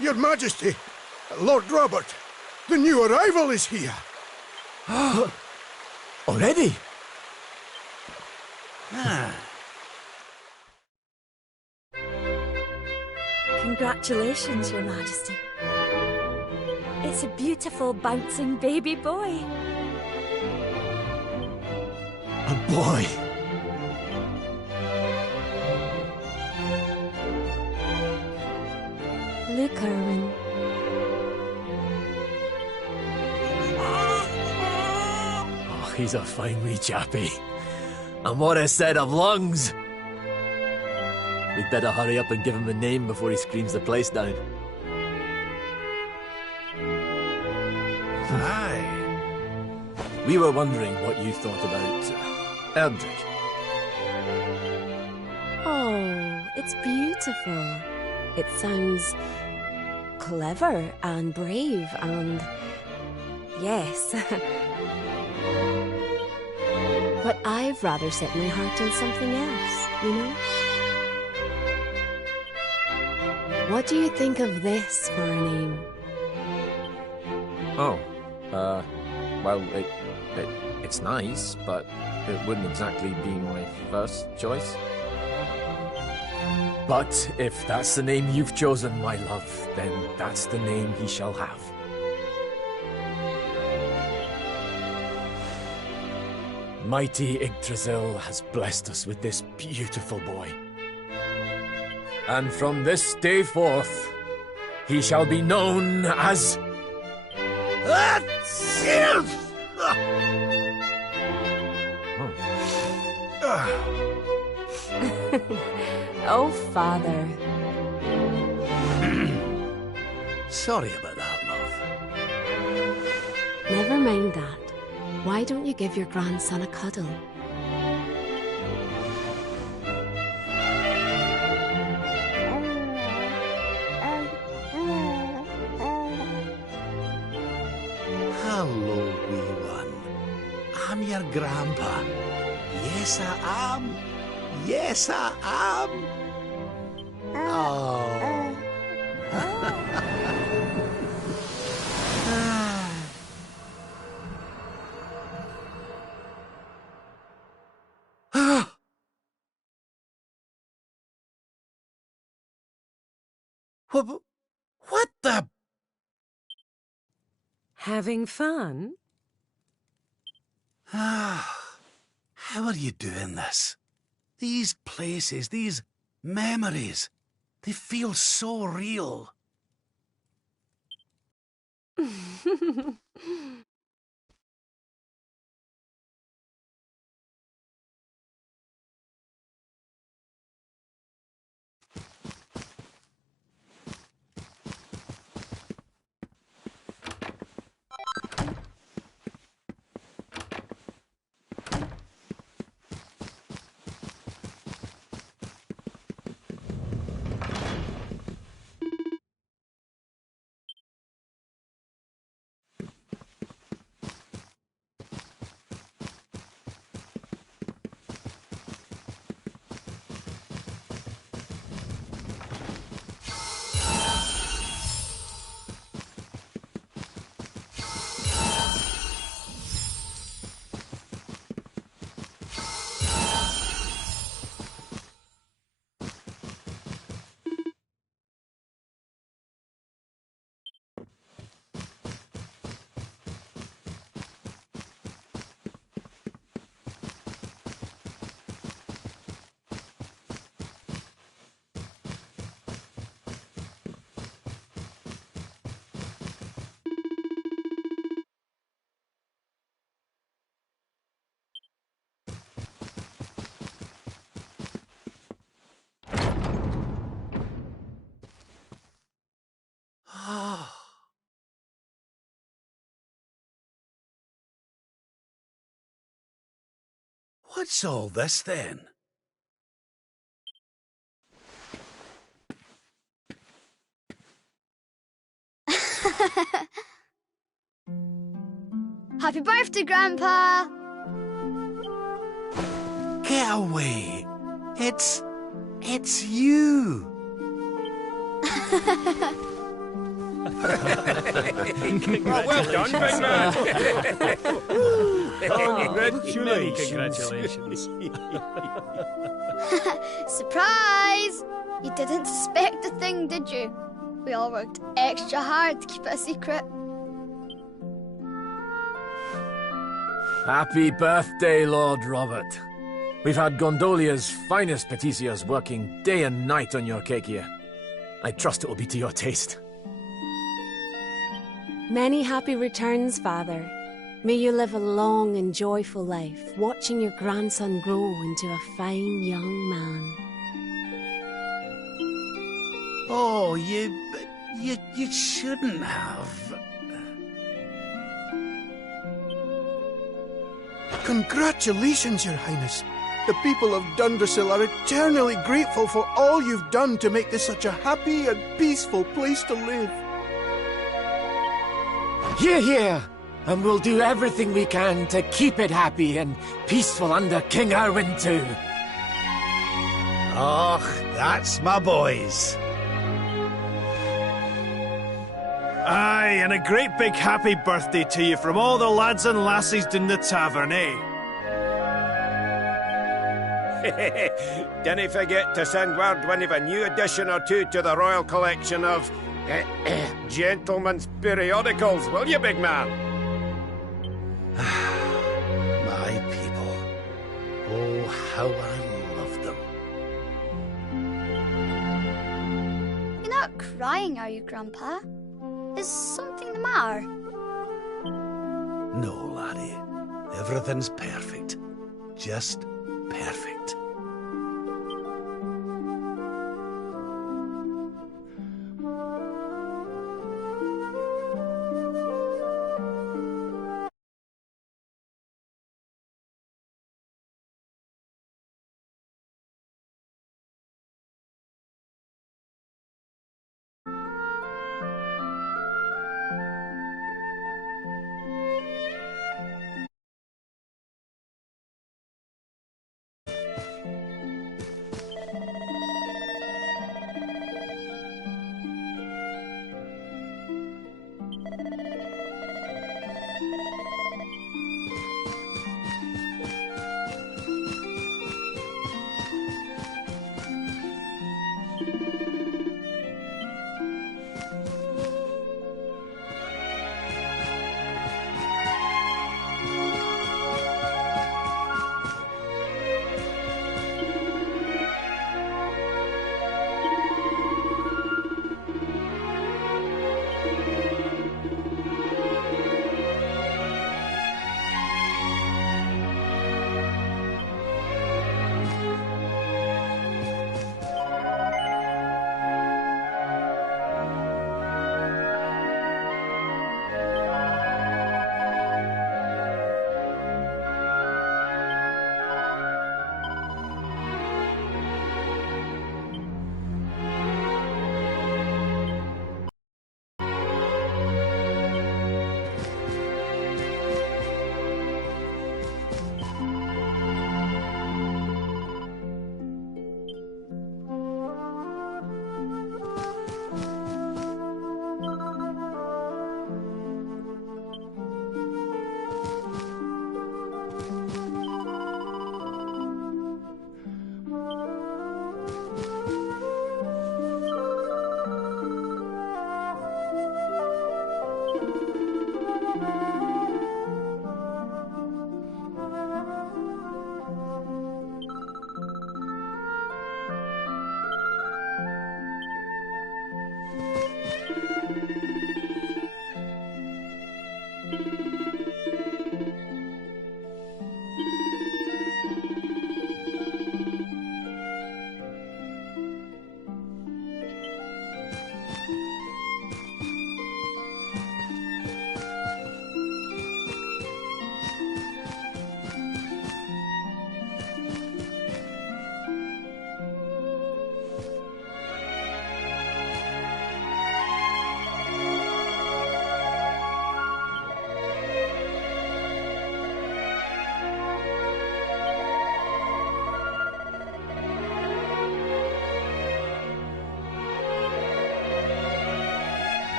Your Majesty, Lord Robert, the new arrival is here. Already? Congratulations, Your Majesty. It's a beautiful, bouncing baby boy. A boy. Look, Erwin. Oh, he's a fine wee chappie. And what a set of lungs! We'd better hurry up and give him a name before he screams the place down. Aye. We were wondering what you thought about Erdrick. Oh, it's beautiful. It sounds clever and brave and... yes. But I've rather set my heart on something else, you know? What do you think of this for a name? Oh, well, it's nice, but it wouldn't exactly be my first choice. But if that's the name you've chosen, my love, then that's the name he shall have. Mighty Yggdrasil has blessed us with this beautiful boy. And from this day forth, he shall be known as... Oh, Father. Sorry about that, love. Never mind that. Why don't you give your grandson a cuddle? Hello, wee one. I'm your grandpa. Yes, I am. Yes, I am. Oh. What the... Having fun? How are you doing this? These places, these memories, they feel so real. What's all this then? Happy birthday, Grandpa! Get away! It's you! Well done, big man. Congratulations. Surprise! You didn't suspect a thing, did you? We all worked extra hard to keep it a secret. Happy birthday, Lord Robert. We've had Gondolia's finest patissiers working day and night on your cake here. I trust it will be to your taste. Many happy returns, Father. May you live a long and joyful life, watching your grandson grow into a fine young man. Oh, you shouldn't have. Congratulations, Your Highness. The people of Dundrasil are eternally grateful for all you've done to make this such a happy and peaceful place to live. Hear, hear! And we'll do everything we can to keep it happy and peaceful under King Erwin too. Oh, that's my boys. Aye, and a great big happy birthday to you from all the lads and lassies in the tavern, eh? Dinna forget to send word when you've a new addition or two to the royal collection of gentlemen's periodicals, will you, big man? My people. Oh, how I love them. You're not crying, are you, Grandpa? Is something the matter? No, laddie. Everything's perfect. Just perfect.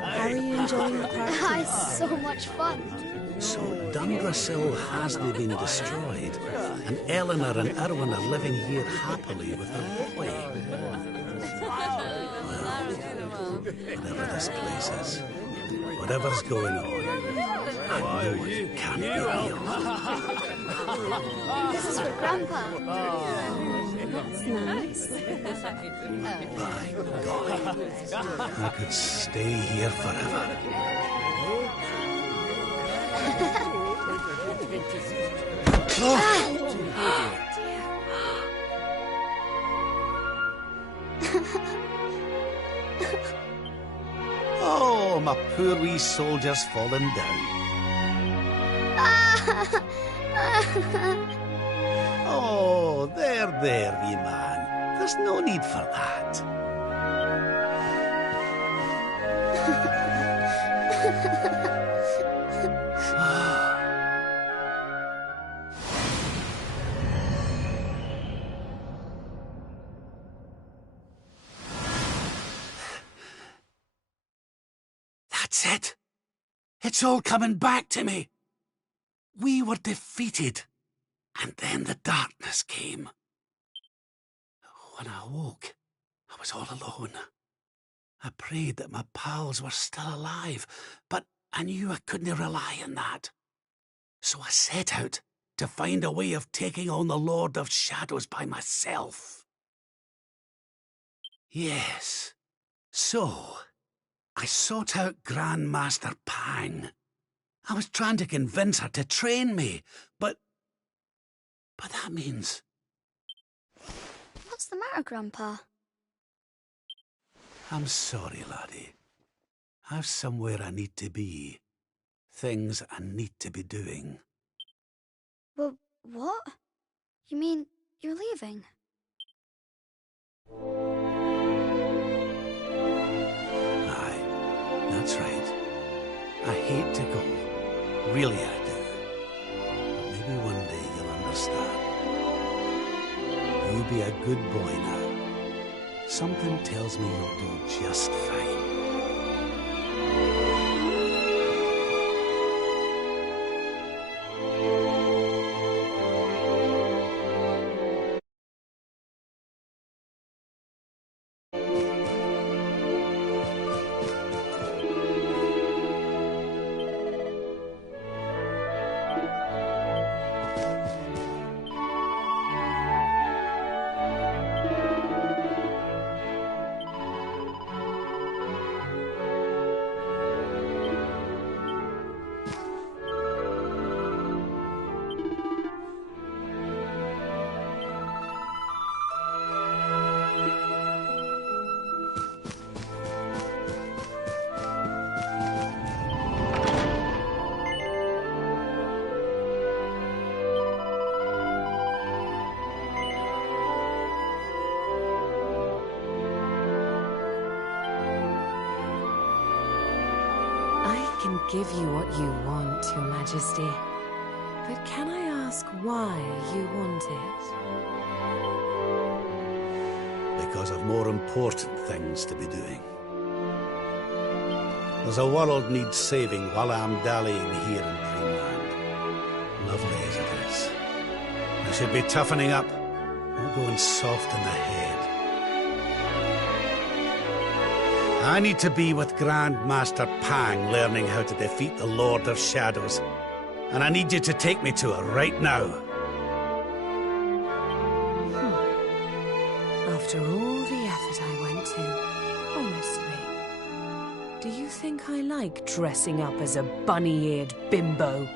How are you enjoying the party? It's so much fun. So Dundrasil hasn't been destroyed, and Eleanor and Erwin are living here happily with their boy. Well, whatever this place is, whatever's going on, I know it can't be real. This is for Grandpa. That's nice. By golly, I could stay here forever. Oh, my poor wee soldier's fallen down. Oh, there, wee man. There's no need for that. That's it. It's all coming back to me. We were defeated, and then the darkness came. When I awoke, I was all alone. I prayed that my pals were still alive, but I knew I couldn't rely on that. So I set out to find a way of taking on the Lord of Shadows by myself. Yes, so I sought out Grandmaster Pang. I was trying to convince her to train me, but that means... What's the matter, Grandpa? I'm sorry, laddie. I've somewhere I need to be. Things I need to be doing. Well, what? You mean you're leaving? Aye, that's right. I hate to go. Really I do. But maybe one day you'll understand. You be a good boy now. Something tells me you'll do just fine. I can give you what you want, Your Majesty. But can I ask why you want it? Because I've more important things to be doing. There's a world needs saving while I'm dallying here in Dreamland. Lovely as it is. I should be toughening up, not going soft in the head. I need to be with Grandmaster Pang learning how to defeat the Lord of Shadows. And I need you to take me to her right now. After all the effort I went to, honestly, do you think I like dressing up as a bunny-eared bimbo?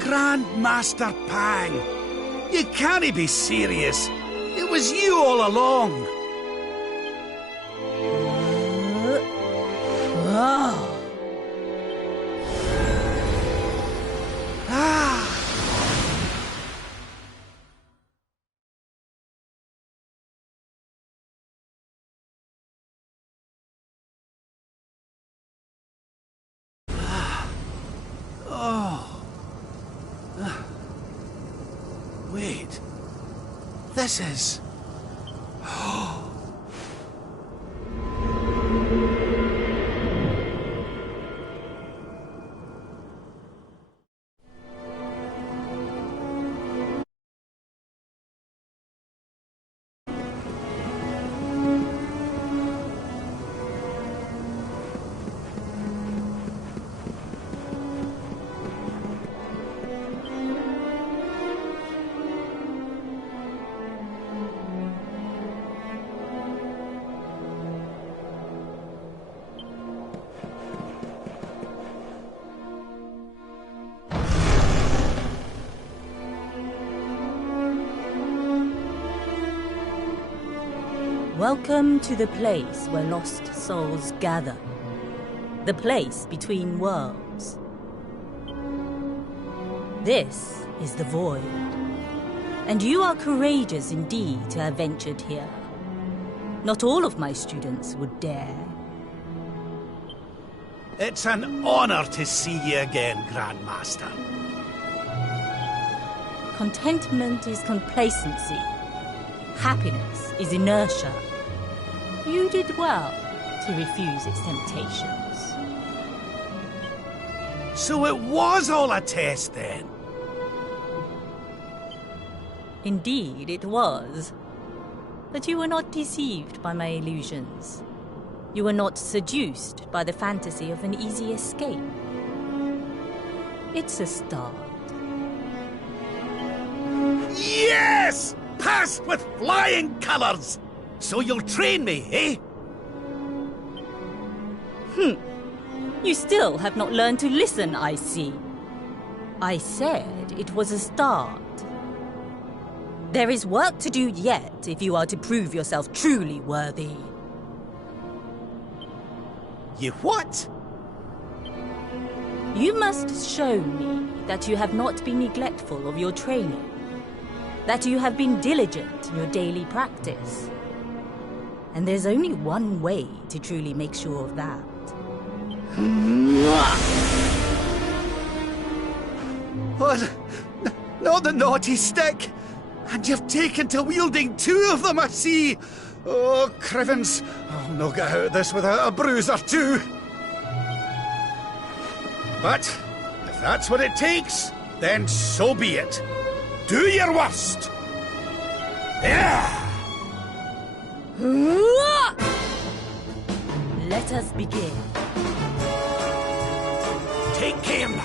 Grandmaster Pang! You can't be serious! It was you all along! Wait. This is... Welcome to the place where lost souls gather. The place between worlds. This is the Void. And you are courageous indeed to have ventured here. Not all of my students would dare. It's an honor to see you again, Grandmaster. Contentment is complacency. Happiness is inertia. You did well to refuse its temptations. So it was all a test then? Indeed, it was. But you were not deceived by my illusions. You were not seduced by the fantasy of an easy escape. It's a start. Yes! Passed with flying colours! So you'll train me, eh? You still have not learned to listen, I see. I said it was a start. There is work to do yet if you are to prove yourself truly worthy. You what? You must show me that you have not been neglectful of your training. That you have been diligent in your daily practice. And there's only one way to truly make sure of that. What? Not the naughty stick! And you've taken to wielding two of them, I see! Oh, Crivens, I'll no get out of this without a bruise or two! But, if that's what it takes, then so be it. Do your worst! Yeah! Let us begin. Take him!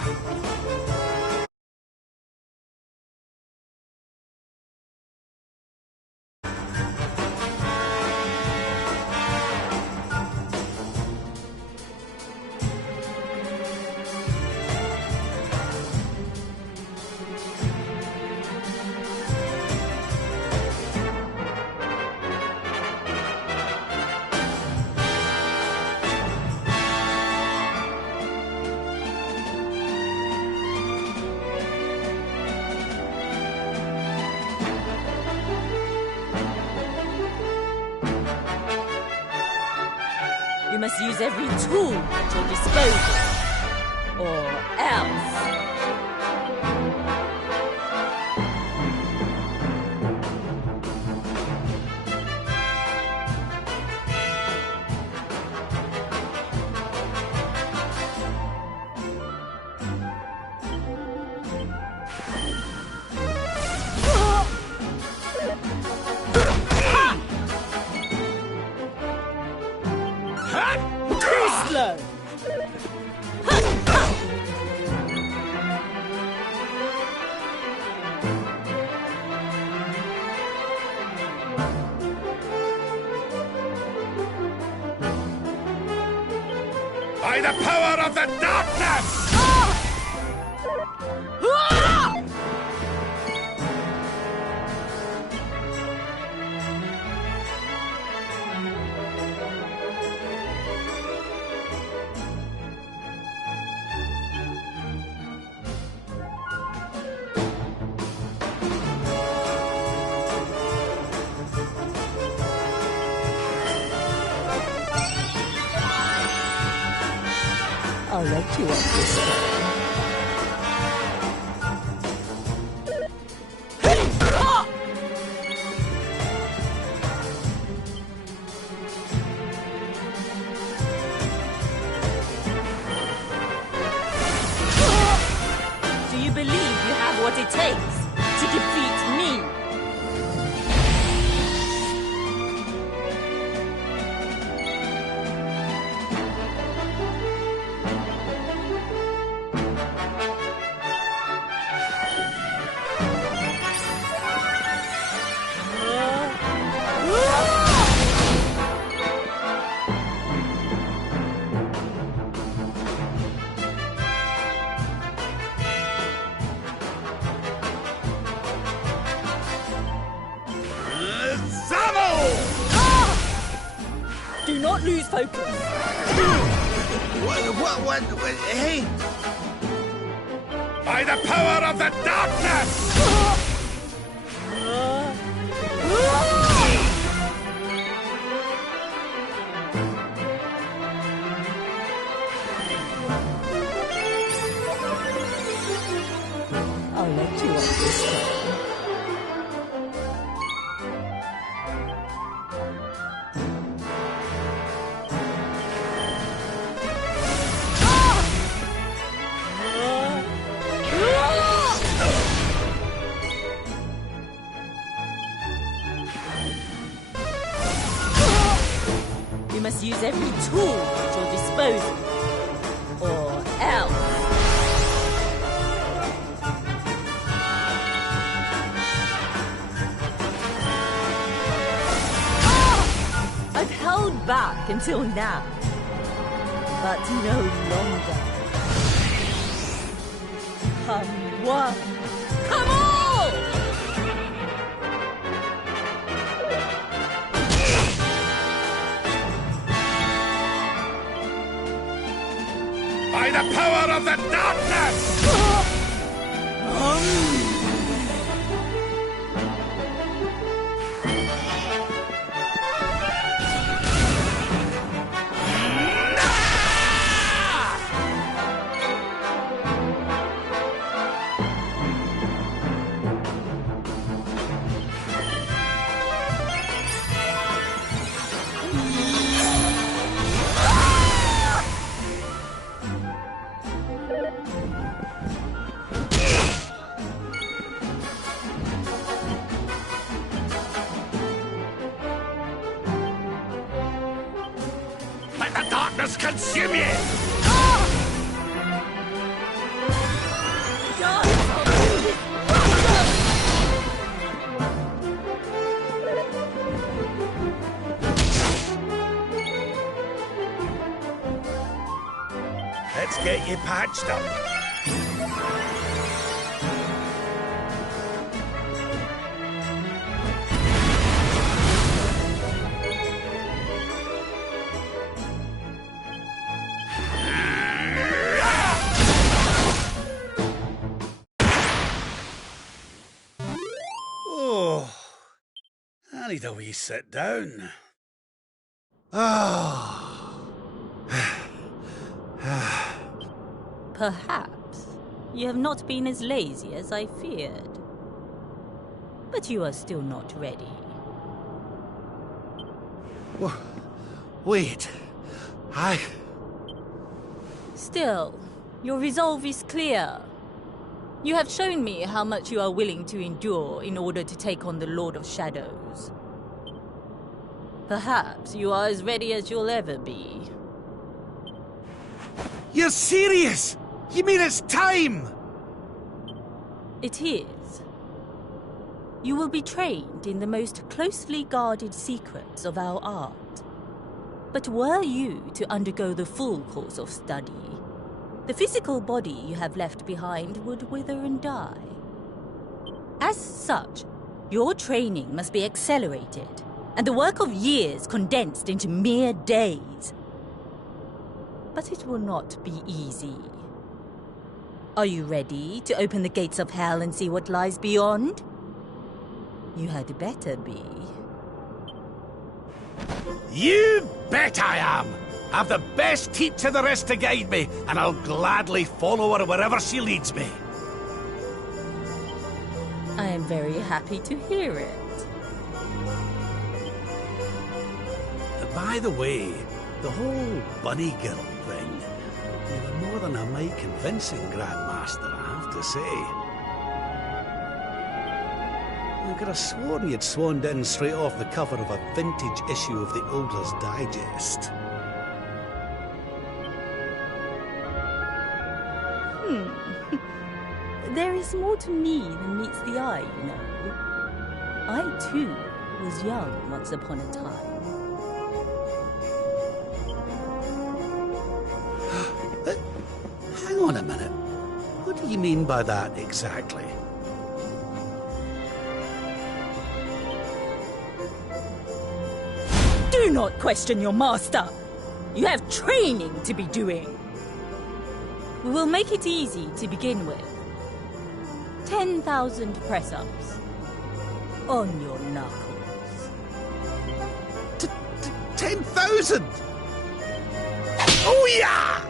You must use every tool at your disposal. Or else... slow. By the power of the darkness! I'll let you up this time. lose focus. What? Hey! By the power of the darkness! I'll let you off this time. You must use every tool at your disposal, or else. I've held back until now, but no longer. Come one, come all! By the power of the darkness! Let the darkness consume you! Let's get you patched up. Oh, I need a wee sit down. Perhaps you have not been as lazy as I feared. But you are still not ready. Wait. Still, your resolve is clear. You have shown me how much you are willing to endure in order to take on the Lord of Shadows. Perhaps you are as ready as you'll ever be. You're serious? You mean it's time? It is. You will be trained in the most closely guarded secrets of our art. But were you to undergo the full course of study, the physical body you have left behind would wither and die. As such, your training must be accelerated, and the work of years condensed into mere days. But it will not be easy. Are you ready to open the gates of hell and see what lies beyond? You had better be. You bet I am! I've the best teacher there is to guide me, and I'll gladly follow her wherever she leads me. I am very happy to hear it. By the way, the whole bunny girl thing, you were more than a mite convincing, Grandmaster, I have to say. I could have sworn you'd swanned in straight off the cover of a vintage issue of the Ogler's Digest. There is more to me than meets the eye, you know. I, too, was young once upon a time. Hang on a minute. What do you mean by that exactly? Do not question your master. You have training to be doing. We will make it easy to begin with. 10,000 press-ups. On your knuckles. 10,000! Oh yeah!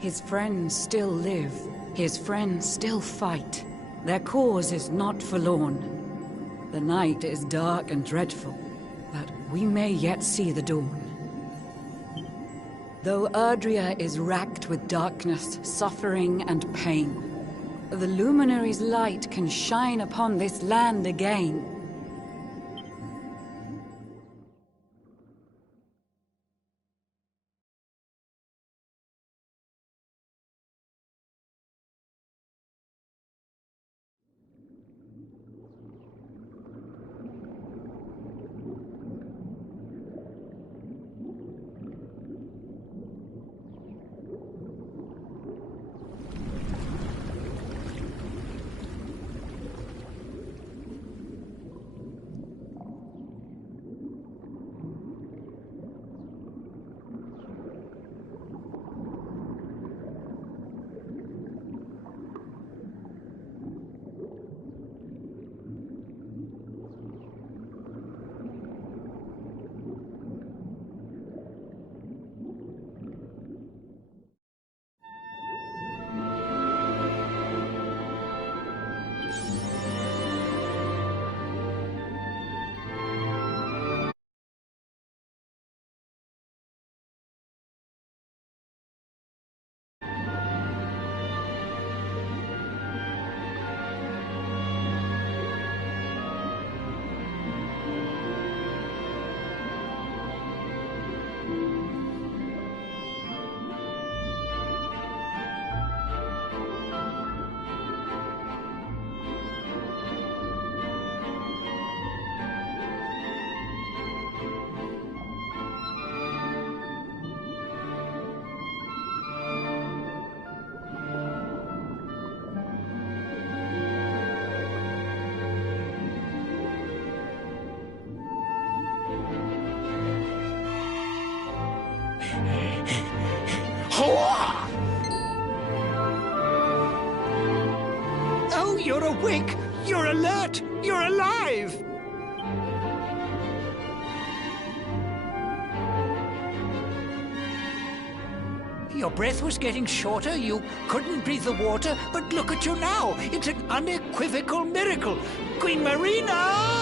His friends still live. His friends still fight. Their cause is not forlorn. The night is dark and dreadful, but we may yet see the dawn. Though Erdrea is racked with darkness, suffering, and pain, the Luminary's light can shine upon this land again. Oh, you're awake! You're alert! You're alive! Your breath was getting shorter, you couldn't breathe the water, but look at you now! It's an unequivocal miracle! Queen Marina!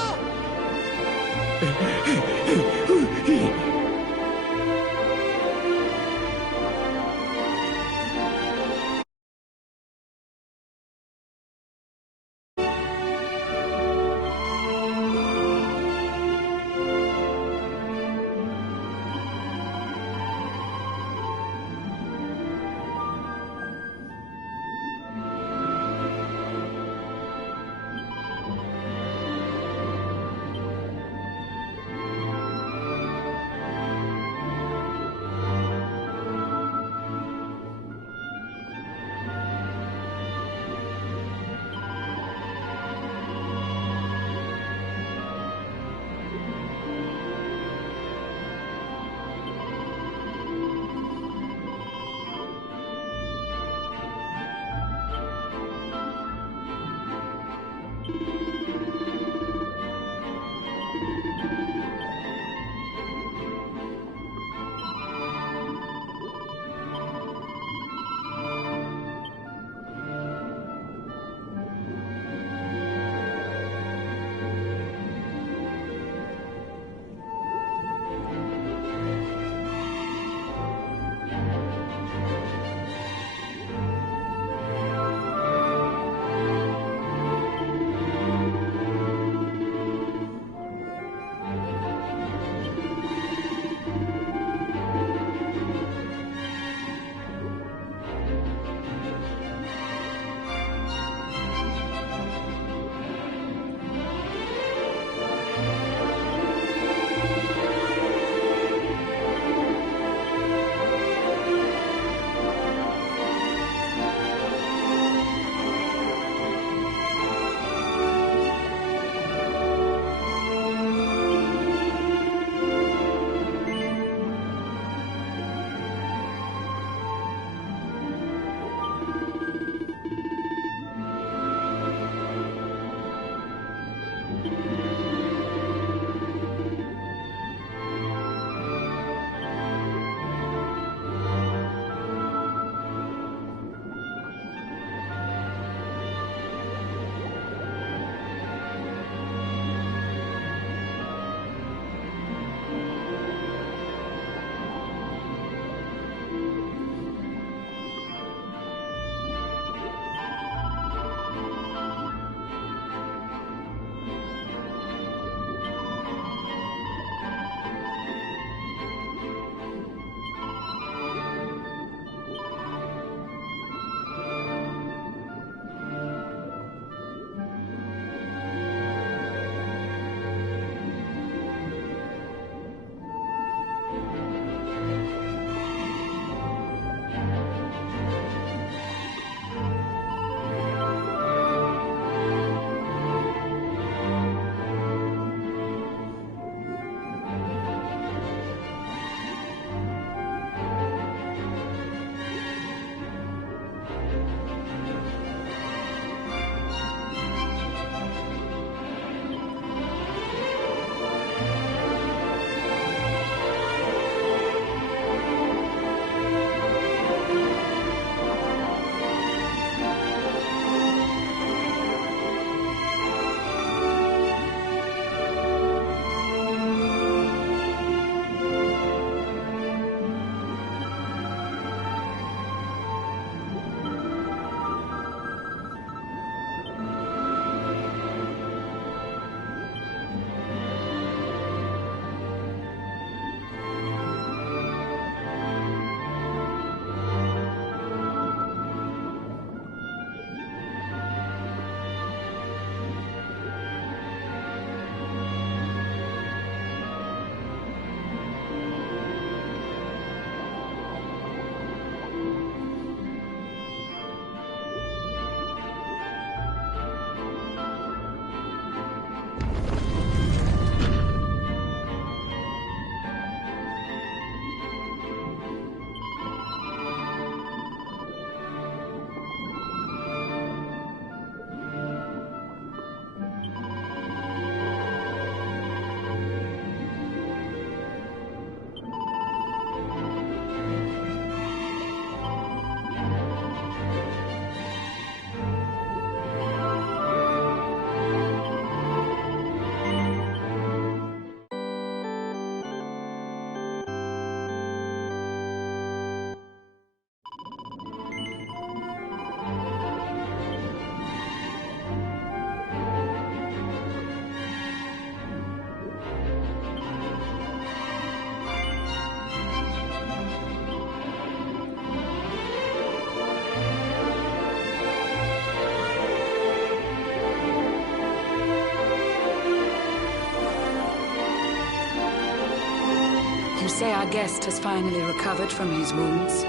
say our guest has finally recovered from his wounds.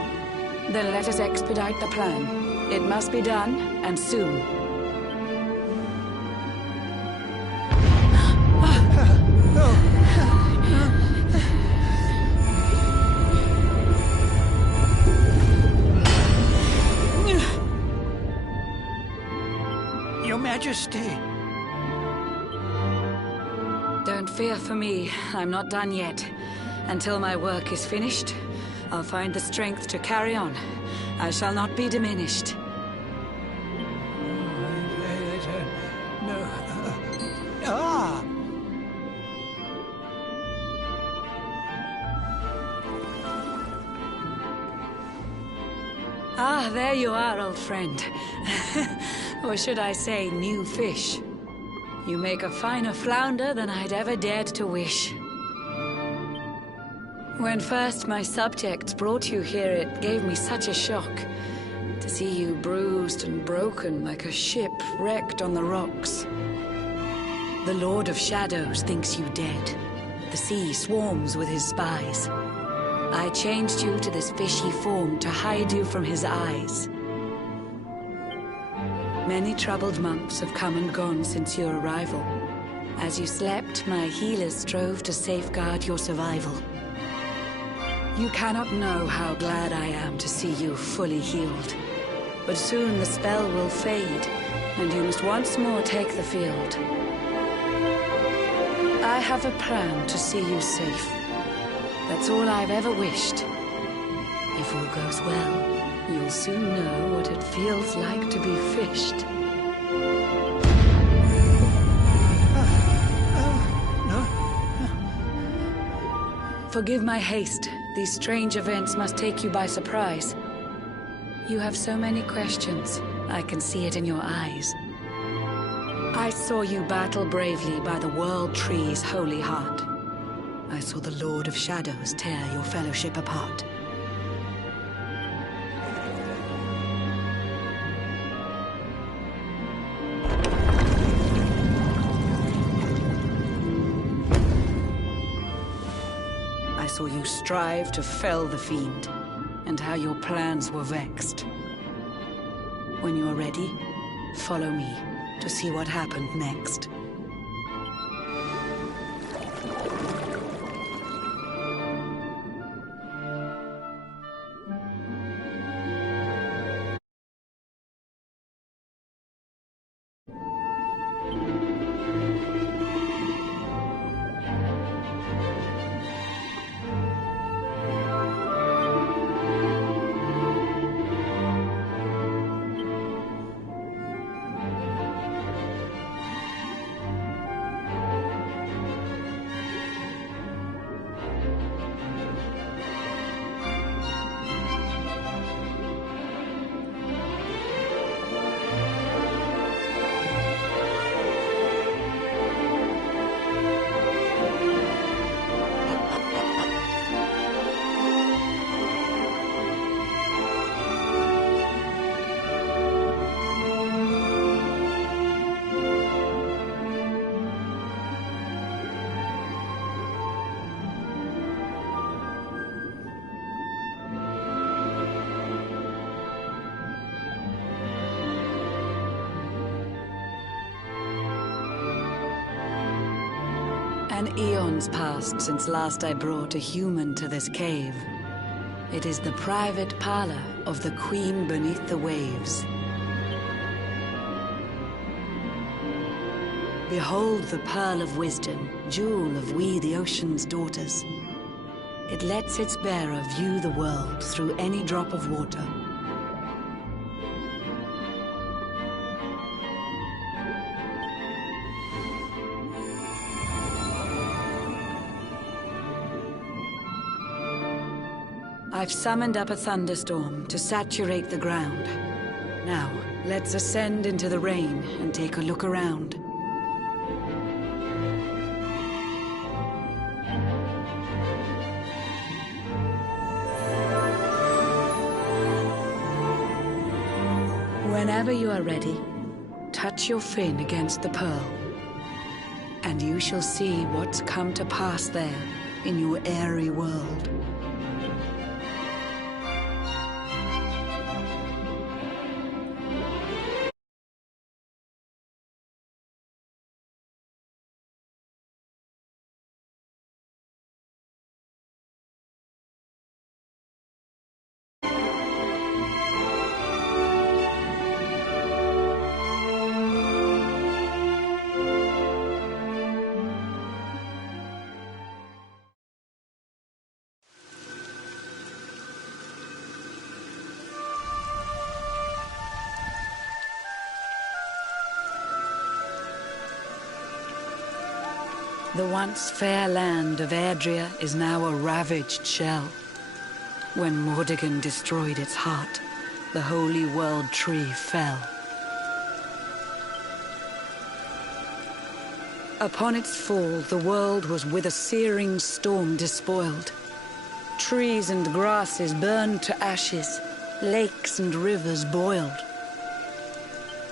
Then let us expedite the plan. It must be done, and soon. Your Majesty. Don't fear for me. I'm not done yet. Until my work is finished, I'll find the strength to carry on. I shall not be diminished. No. Ah! Ah, there you are, old friend. Or should I say, new fish. You make a finer flounder than I'd ever dared to wish. When first my subjects brought you here, it gave me such a shock. To see you bruised and broken like a ship wrecked on the rocks. The Lord of Shadows thinks you dead. The sea swarms with his spies. I changed you to this fishy form to hide you from his eyes. Many troubled months have come and gone since your arrival. As you slept, my healers strove to safeguard your survival. You cannot know how glad I am to see you fully healed. But soon the spell will fade, and you must once more take the field. I have a plan to see you safe. That's all I've ever wished. If all goes well, you'll soon know what it feels like to be fished. Forgive my haste. These strange events must take you by surprise. You have so many questions. I can see it in your eyes. I saw you battle bravely by the World Tree's holy heart. I saw the Lord of Shadows tear your fellowship apart. I saw you strive to fell the fiend, and how your plans were vexed. When you are ready, follow me to see what happened next. An eon's passed since last I brought a human to this cave. It is the private parlor of the Queen beneath the waves. Behold the pearl of wisdom, jewel of we the ocean's daughters. It lets its bearer view the world through any drop of water. I've summoned up a thunderstorm to saturate the ground. Now, let's ascend into the rain and take a look around. Whenever you are ready, touch your fin against the pearl, and you shall see what's come to pass there in your airy world. The once fair land of Erdrea is now a ravaged shell. When Mordegon destroyed its heart, the holy world tree fell. Upon its fall, the world was with a searing storm despoiled. Trees and grasses burned to ashes, lakes and rivers boiled.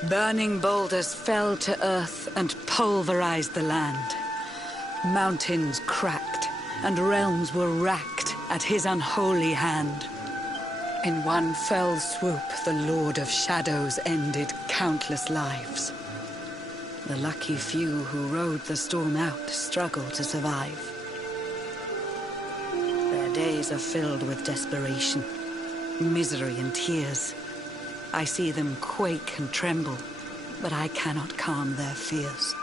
Burning boulders fell to earth and pulverized the land. Mountains cracked, and realms were racked at his unholy hand. In one fell swoop, the Lord of Shadows ended countless lives. The lucky few who rode the storm out struggle to survive. Their days are filled with desperation, misery and tears. I see them quake and tremble, but I cannot calm their fears.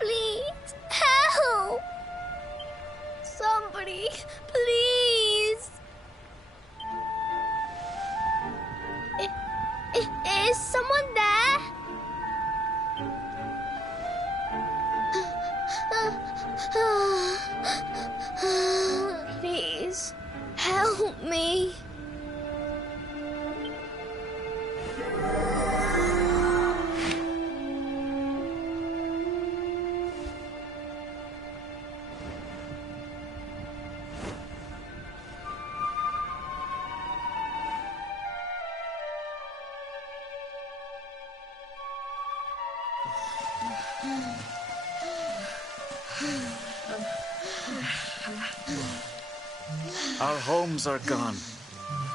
Please, help! Somebody, please! Is someone there? Please, help me. Our homes are gone.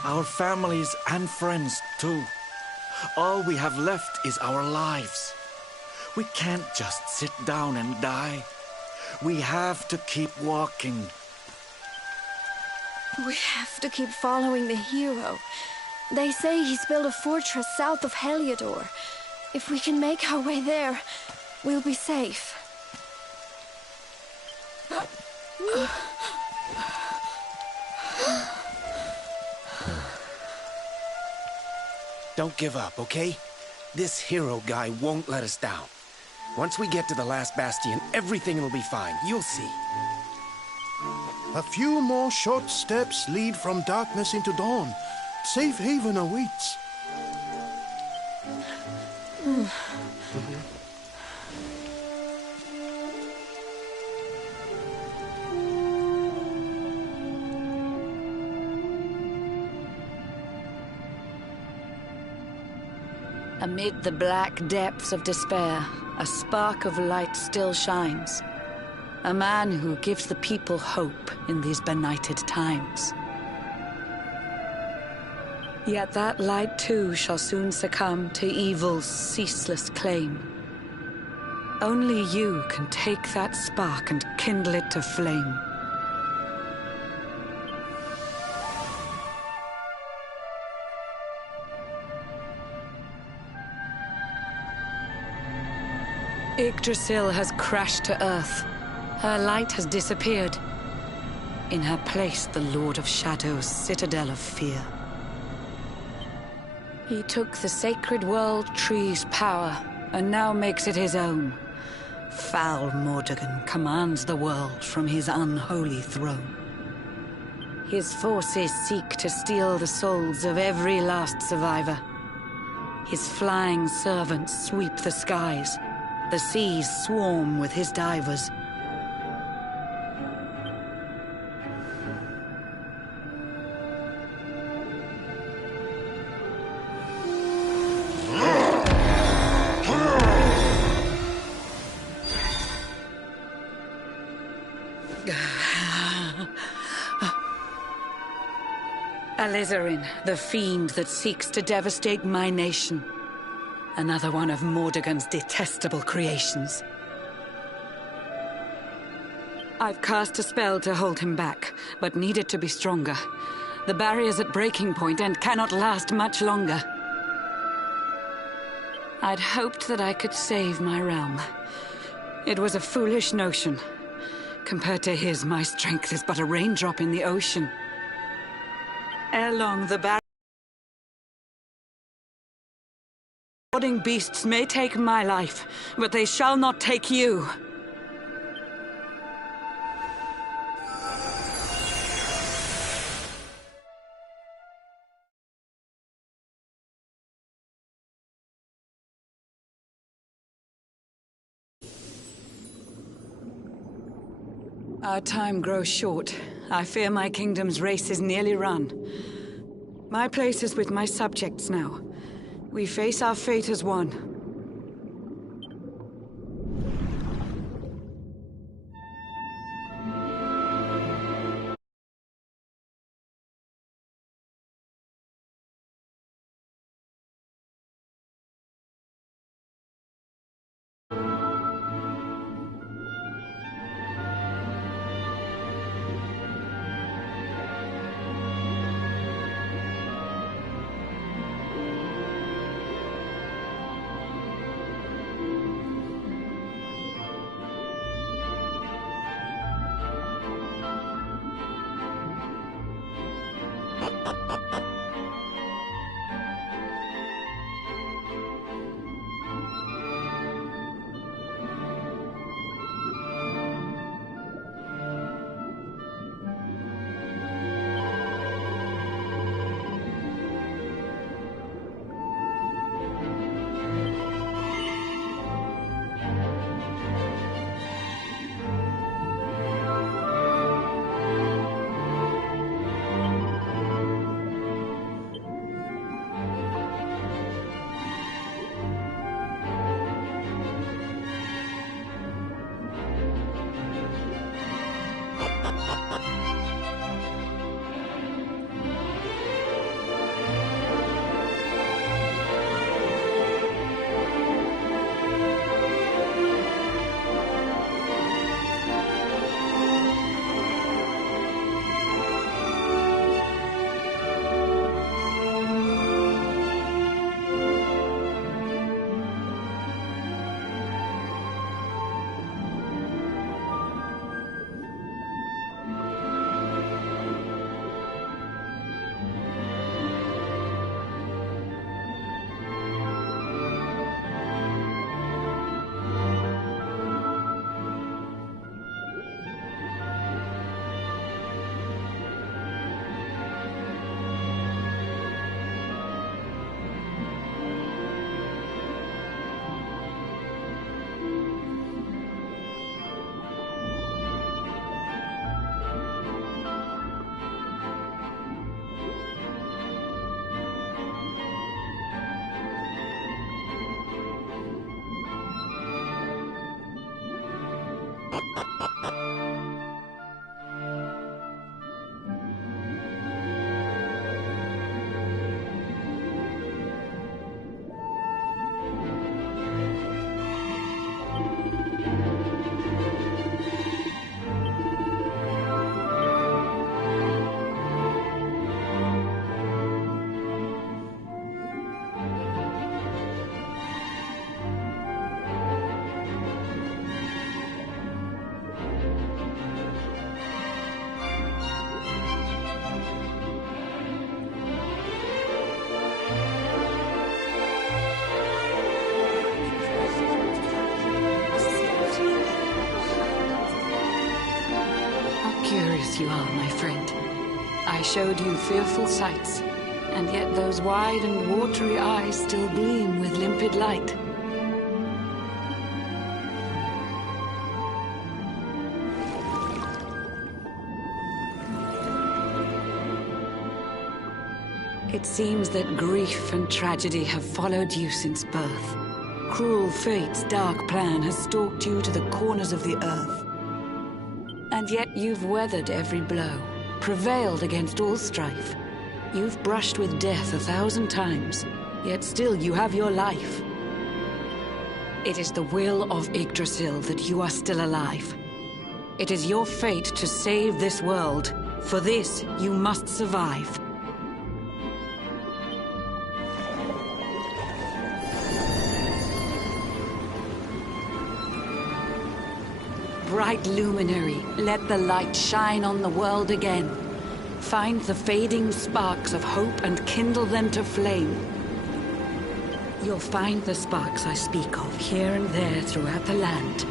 Our families and friends too. All we have left is our lives. We can't just sit down and die. We have to keep walking. We have to keep following the hero. They say he's built a fortress south of Heliodor. If we can make our way there, we'll be safe. Don't give up, okay? This hero guy won't let us down. Once we get to the last bastion, everything will be fine. You'll see. A few more short steps lead from darkness into dawn. Safe haven awaits. Amid the black depths of despair, a spark of light still shines. A man who gives the people hope in these benighted times. Yet that light too shall soon succumb to evil's ceaseless claim. Only you can take that spark and kindle it to flame. Yggdrasil has crashed to earth. Her light has disappeared. In her place, the Lord of Shadow's citadel of fear. He took the sacred world tree's power, and now makes it his own. Foul Mordegon commands the world from his unholy throne. His forces seek to steal the souls of every last survivor. His flying servants sweep the skies. The seas swarm with his divers. Alizarin, the fiend that seeks to devastate my nation. Another one of Mordegon's detestable creations. I've cast a spell to hold him back, but need it to be stronger. The barrier's at breaking point and cannot last much longer. I'd hoped that I could save my realm. It was a foolish notion. Compared to his, my strength is but a raindrop in the ocean. Ere long, the marauding beasts may take my life, but they shall not take you. Our time grows short. I fear my kingdom's race is nearly run. My place is with my subjects now. We face our fate as one. you are, my friend. I showed you fearful sights, and yet those wide and watery eyes still gleam with limpid light. It seems that grief and tragedy have followed you since birth. Cruel fate's dark plan has stalked you to the corners of the earth. And yet you've weathered every blow, prevailed against all strife. You've brushed with death 1,000 times, yet still you have your life. It is the will of Yggdrasil that you are still alive. It is your fate to save this world. For this, you must survive. Bright luminary, let the light shine on the world again. Find the fading sparks of hope and kindle them to flame. You'll find the sparks I speak of here and there throughout the land.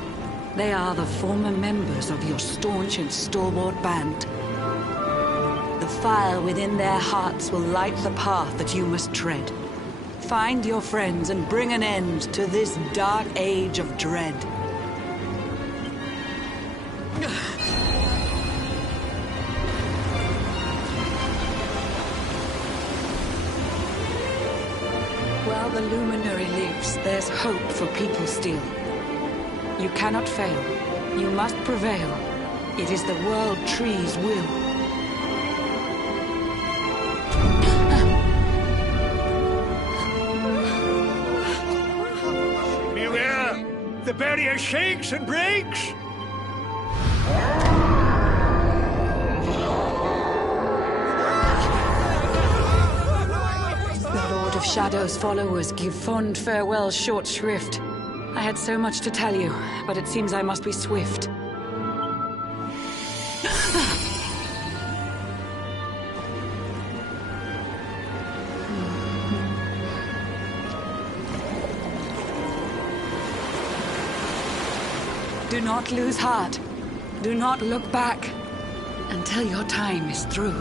They are the former members of your staunch and stalwart band. The fire within their hearts will light the path that you must tread. Find your friends and bring an end to this dark age of dread. While the luminary lives, there's hope for people still. You cannot fail. You must prevail. It is the World Tree's will. Beware! The barrier shakes and breaks! The Lord of Shadow's followers give fond farewell short shrift. I had so much to tell you, but it seems I must be swift. Do not lose heart. Do not look back until your time is through.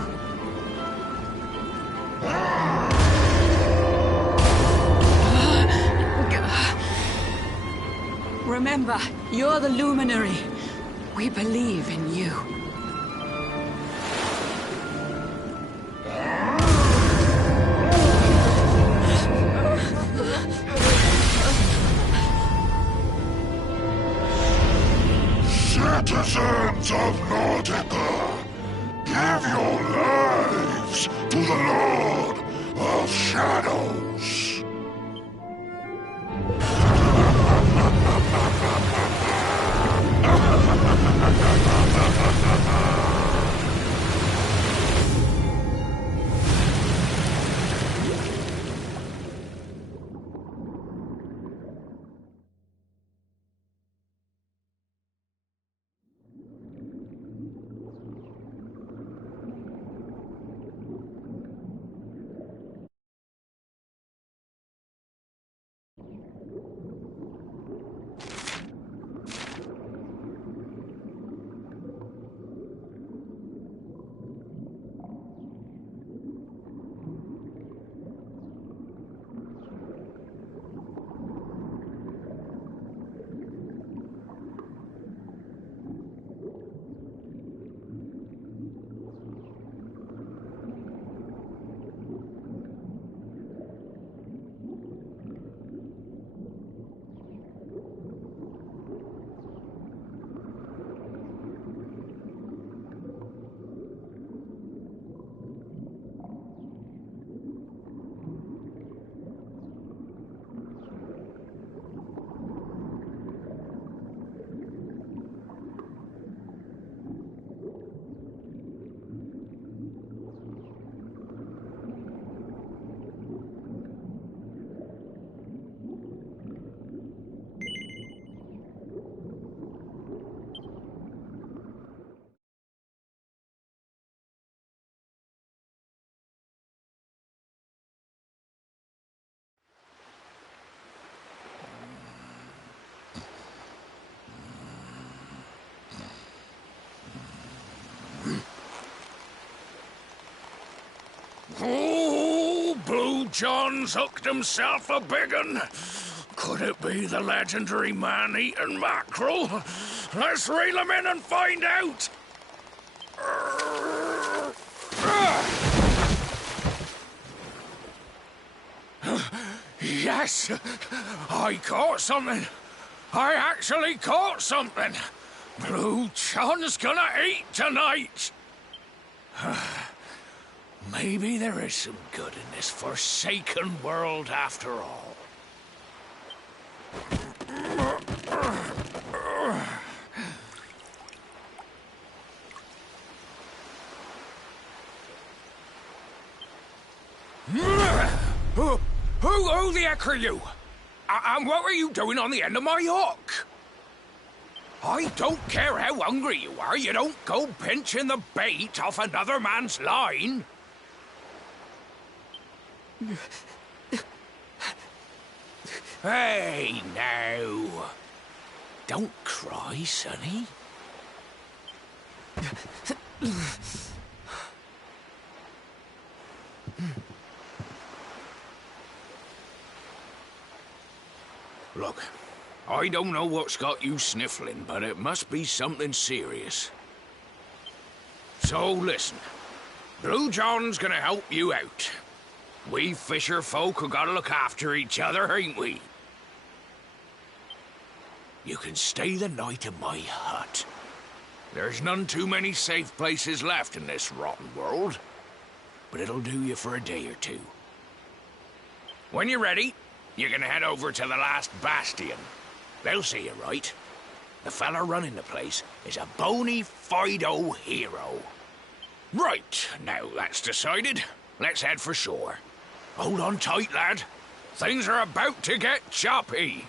Remember, you're the luminary. We believe in you. Citizens of Nordica, give your lives to the Lord of Shadows. John's hooked himself a big un. Could it be the legendary man-eating mackerel? Let's reel him in and find out! Yes! I caught something! I actually caught something! Blue John's gonna eat tonight! Maybe there is some good in this forsaken world after all. Who the heck are you? And what were you doing on the end of my hook? I don't care how hungry you are, you don't go pinching the bait off another man's line. Hey, now. Don't cry, sonny. Look, I don't know what's got you sniffling, but it must be something serious. So listen, Blue John's gonna help you out. We fisher folk have gotta look after each other, ain't we? You can stay the night in my hut. There's none too many safe places left in this rotten world, but it'll do you for a day or two. When you're ready, you can head over to the last bastion. They'll see you right. The fella running the place is a bona fide hero. Right, now that's decided. Let's head for shore. Hold on tight, lad. Things are about to get choppy.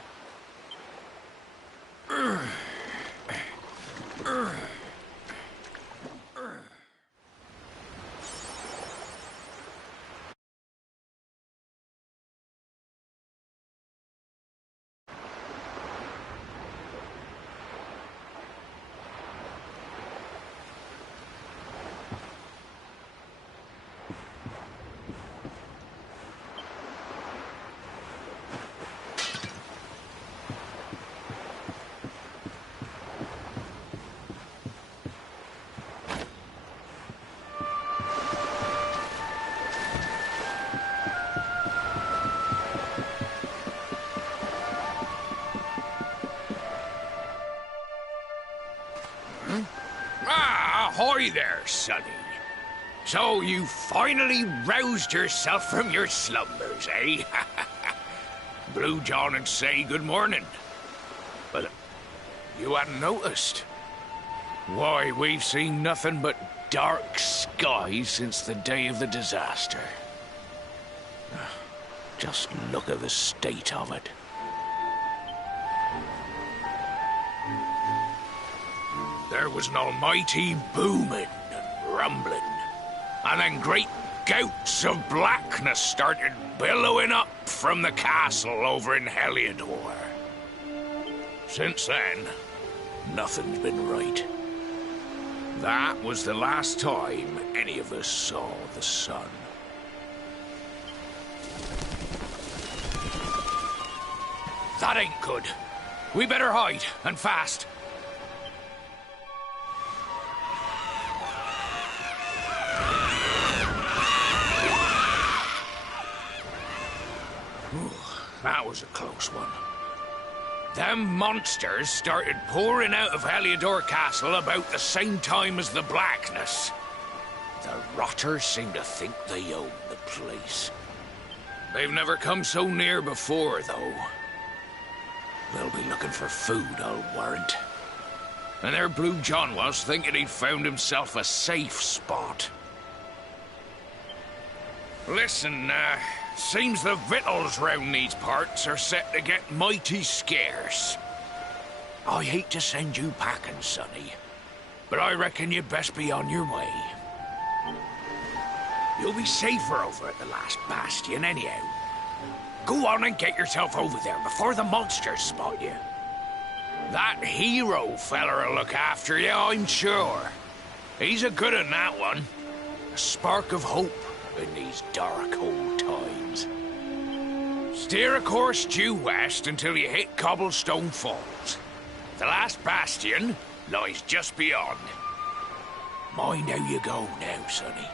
Ahoy there, sonny. So you finally roused yourself from your slumbers, eh? Blue John and say good morning. But you hadn't noticed. Why, we've seen nothing but dark skies since the day of the disaster. Just look at the state of it. There was an almighty booming and rumbling, and then great gouts of blackness started billowing up from the castle over in Heliodor. Since then, nothing's been right. That was the last time any of us saw the sun. That ain't good. We better hide, and fast. That was a close one. Them monsters started pouring out of Heliodor Castle about the same time as the blackness. The rotters seem to think they own the place. They've never come so near before, though. They'll be looking for food, I'll warrant. And there Blue John was, thinking he'd found himself a safe spot. Listen, seems the victuals round these parts are set to get mighty scarce. I hate to send you packing, sonny, but I reckon you'd best be on your way. You'll be safer over at the last bastion anyhow. Go on and get yourself over there before the monsters spot you. That hero feller'll look after you, I'm sure. He's a good un, that one. A spark of hope in these dark old times. Steer a course due west until you hit Cobblestone Falls. The last bastion lies just beyond. Mind how you go now, sonny.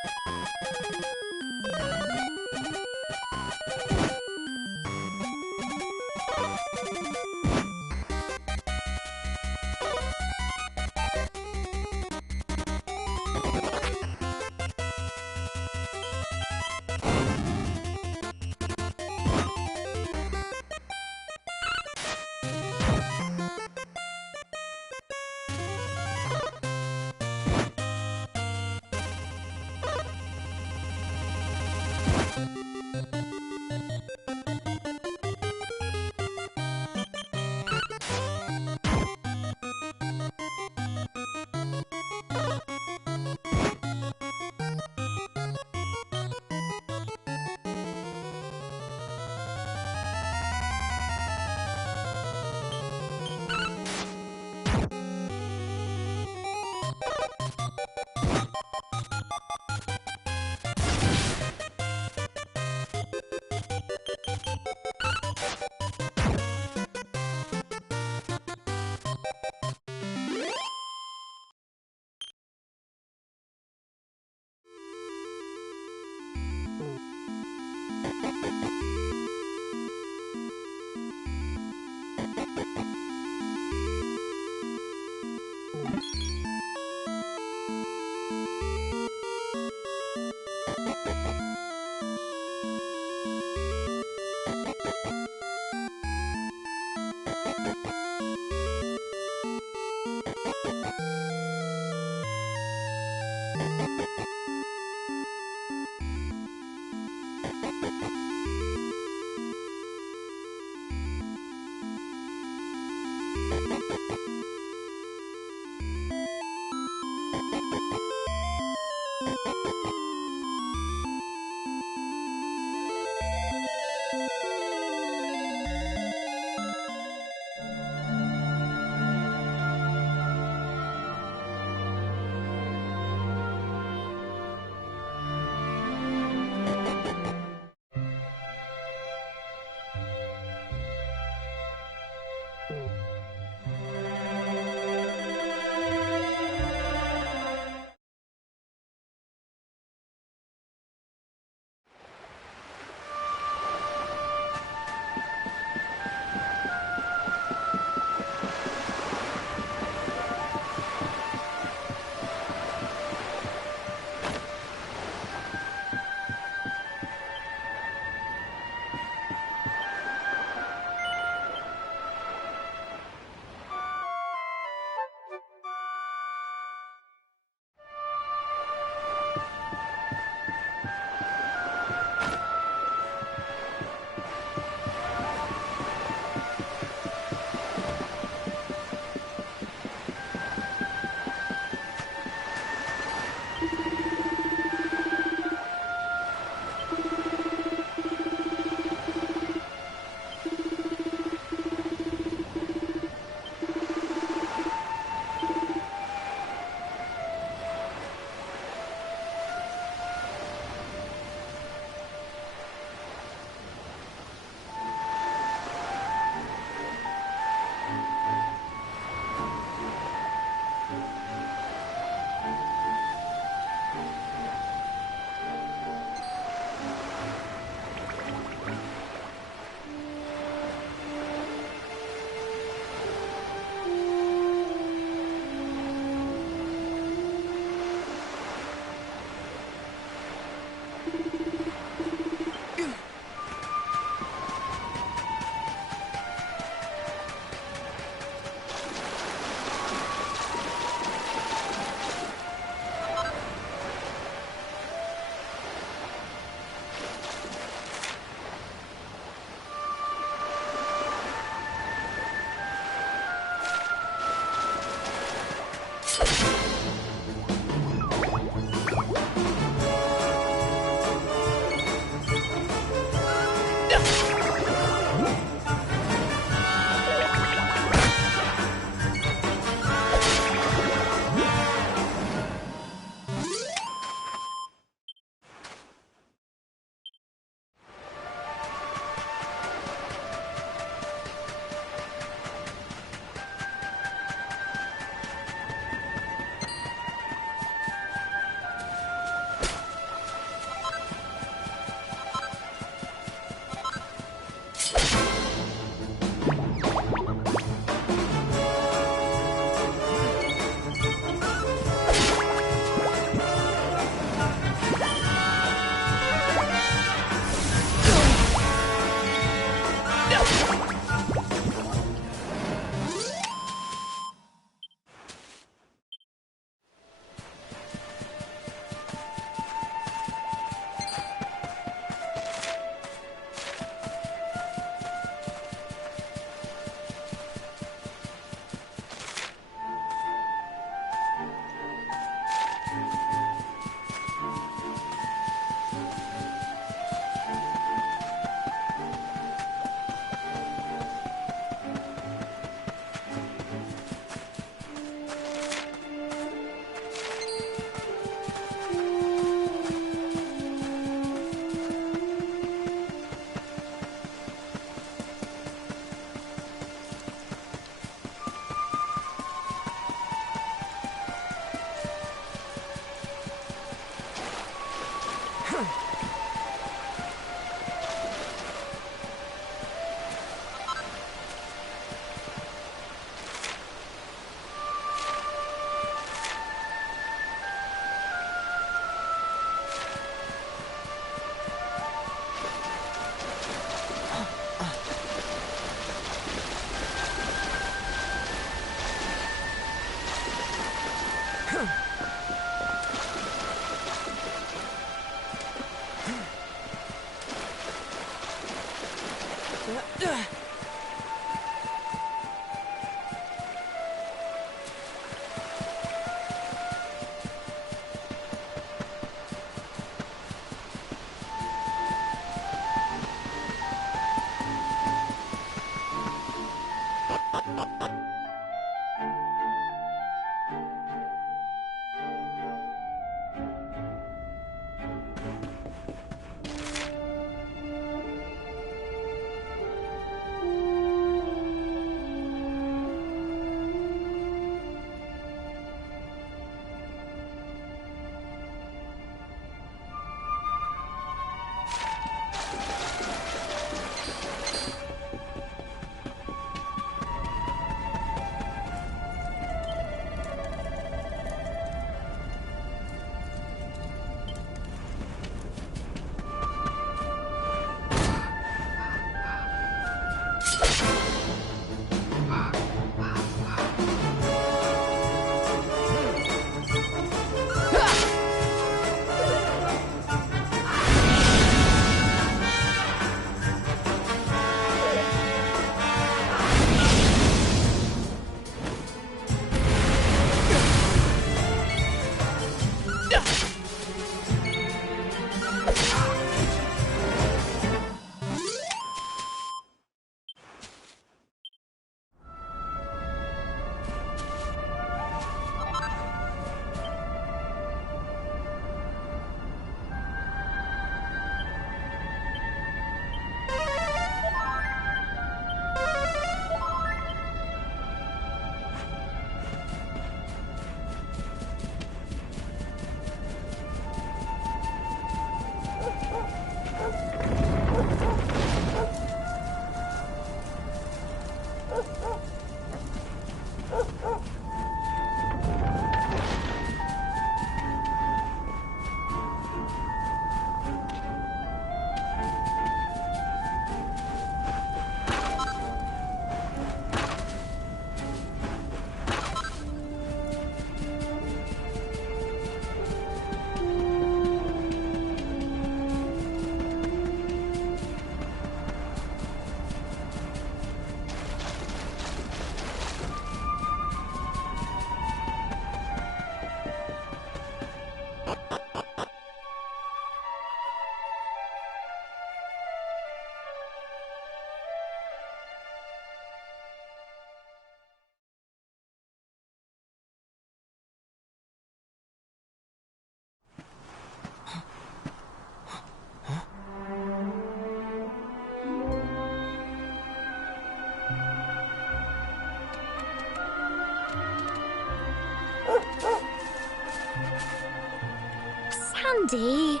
Sandy,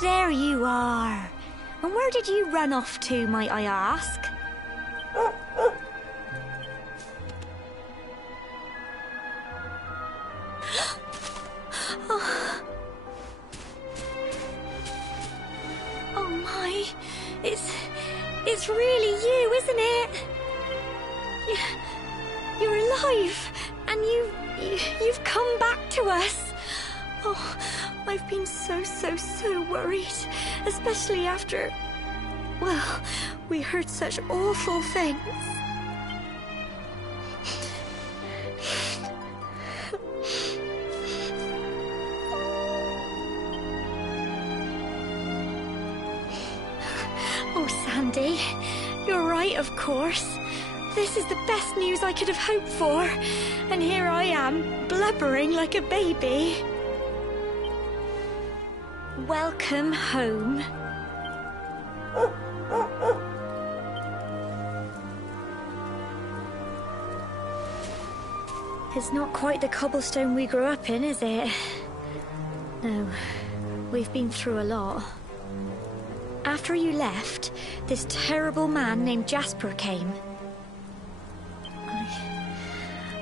there you are. And where did you run off to, might I ask? Oh my, it's really you, isn't it? You're alive, and you've come back to us. Oh, I've been so worried, especially after, well, we heard such awful things. Oh, Sandy, you're right, of course. This is the best news I could have hoped for, and here I am, blubbering like a baby. Welcome home. It's not quite the cobblestone we grew up in, is it? No, We've been through a lot. After you left, this terrible man named Jasper came.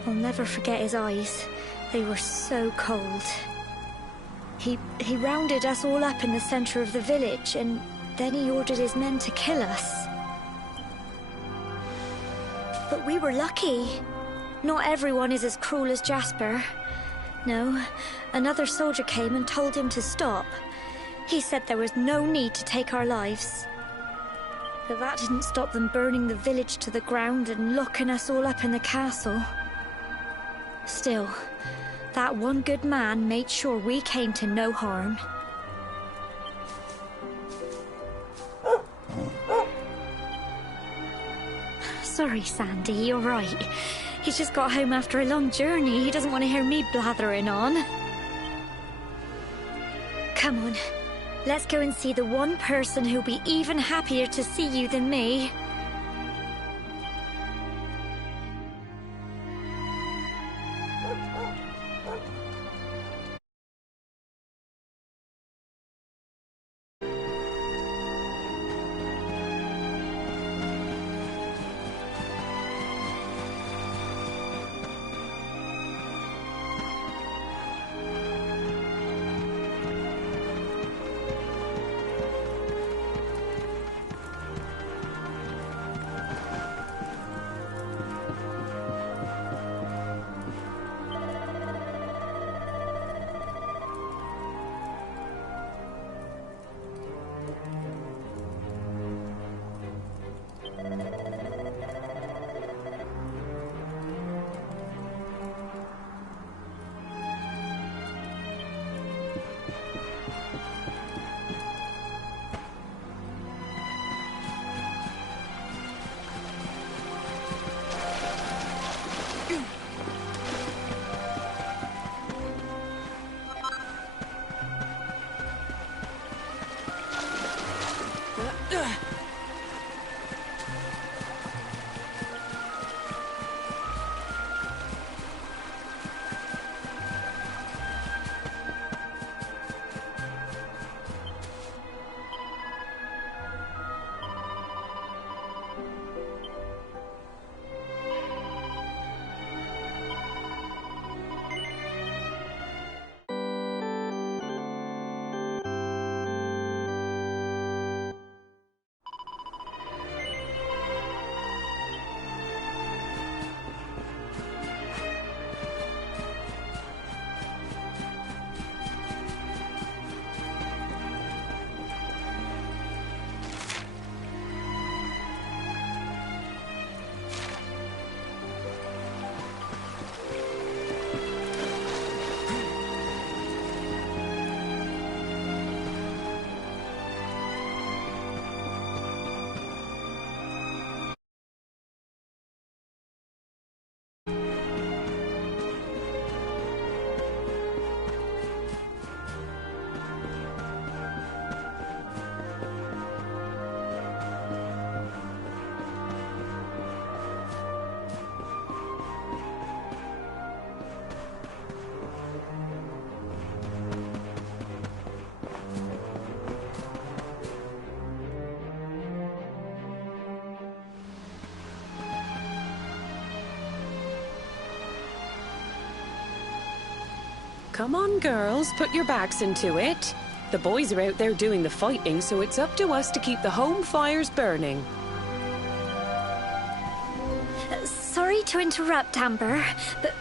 I'll never forget his eyes. They were so cold. He rounded us all up in the center of the village, and then he ordered his men to kill us. But we were lucky. Not everyone is as cruel as Jasper. No, another soldier came and told him to stop. He said there was no need to take our lives. But that didn't stop them burning the village to the ground and locking us all up in the castle. Still, that one good man made sure we came to no harm. Sorry, Sandy, you're right. He's just got home after a long journey. He doesn't want to hear me blathering on. Come on, let's go and see the one person who'll be even happier to see you than me. Come on, girls, put your backs into it. The boys are out there doing the fighting, so it's up to us to keep the home fires burning. Sorry to interrupt, Amber, but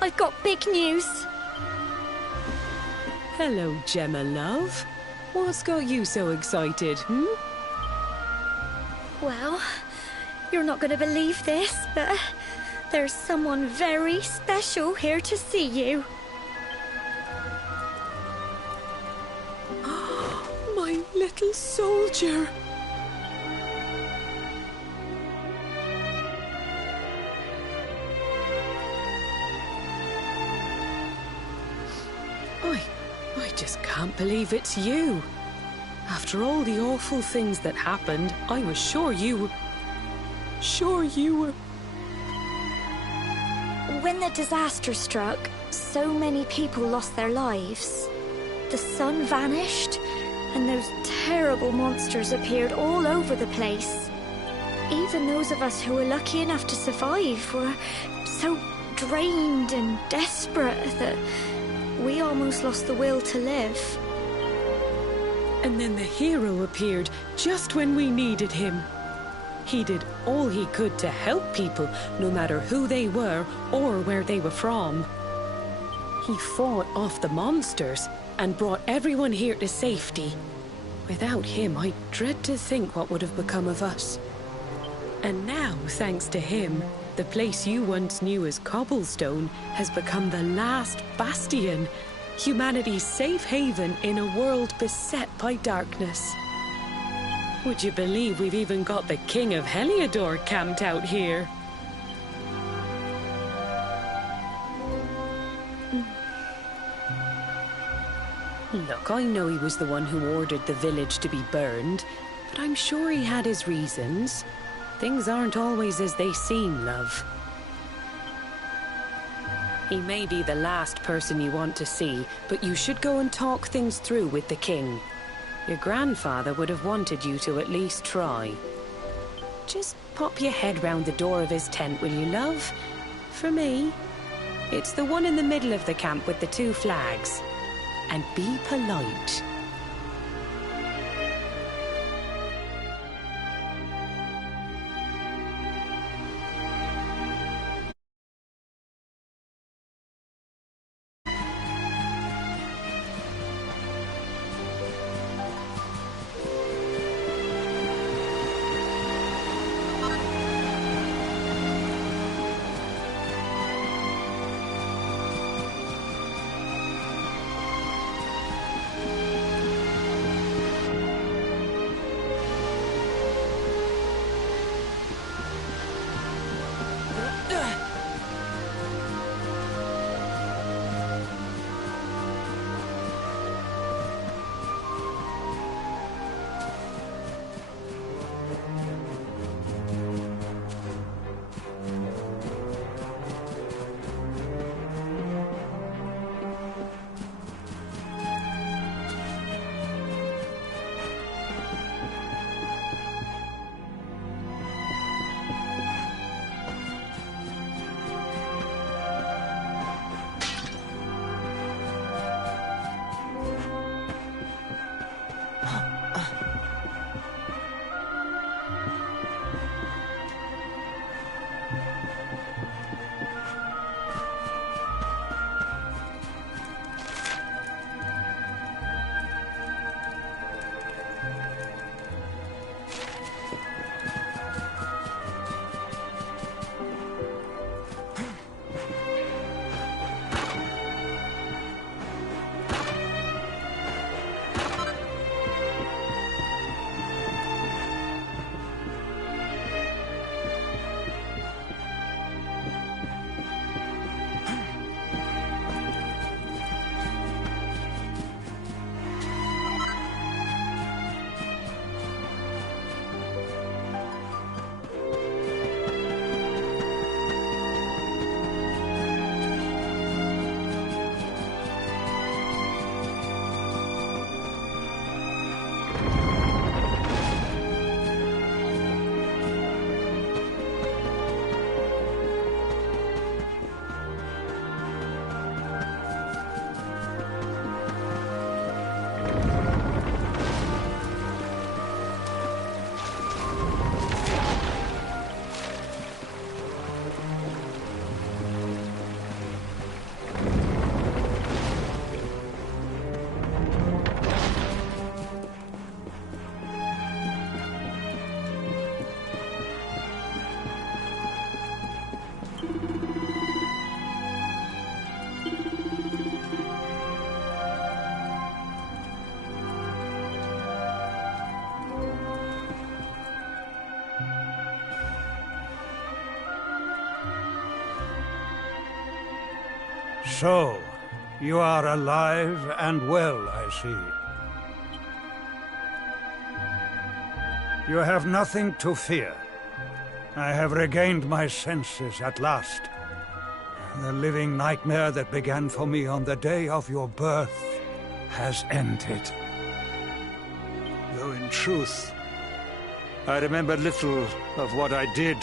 I've got big news. Hello, Gemma, love. What's got you so excited, Well, you're not going to believe this, but there's someone very special here to see you. My little soldier. I just can't believe it's you. After all the awful things that happened, I was sure you were... When the disaster struck, so many people lost their lives. the sun vanished, and those terrible monsters appeared all over the place. Even those of us who were lucky enough to survive were so drained and desperate that we almost lost the will to live. And then the hero appeared just when we needed him. He did all he could to help people, no matter who they were or where they were from. He fought off the monsters and brought everyone here to safety. Without him, I dread to think what would have become of us. And now, thanks to him, the place you once knew as Cobblestone has become the last bastion, humanity's safe haven in a world beset by darkness. Would you believe we've even got the King of Heliodor camped out here? Look, I know he was the one who ordered the village to be burned, but I'm sure he had his reasons. Things aren't always as they seem, love. He may be the last person you want to see, but you should go and talk things through with the king. Your grandfather would have wanted you to at least try. Just pop your head round the door of his tent, will you, love? For me. It's the one in the middle of the camp with the 2 flags. And be polite. So, you are alive and well, I see. You have nothing to fear. I have regained my senses at last. The living nightmare that began for me on the day of your birth has ended. Though in truth, I remember little of what I did.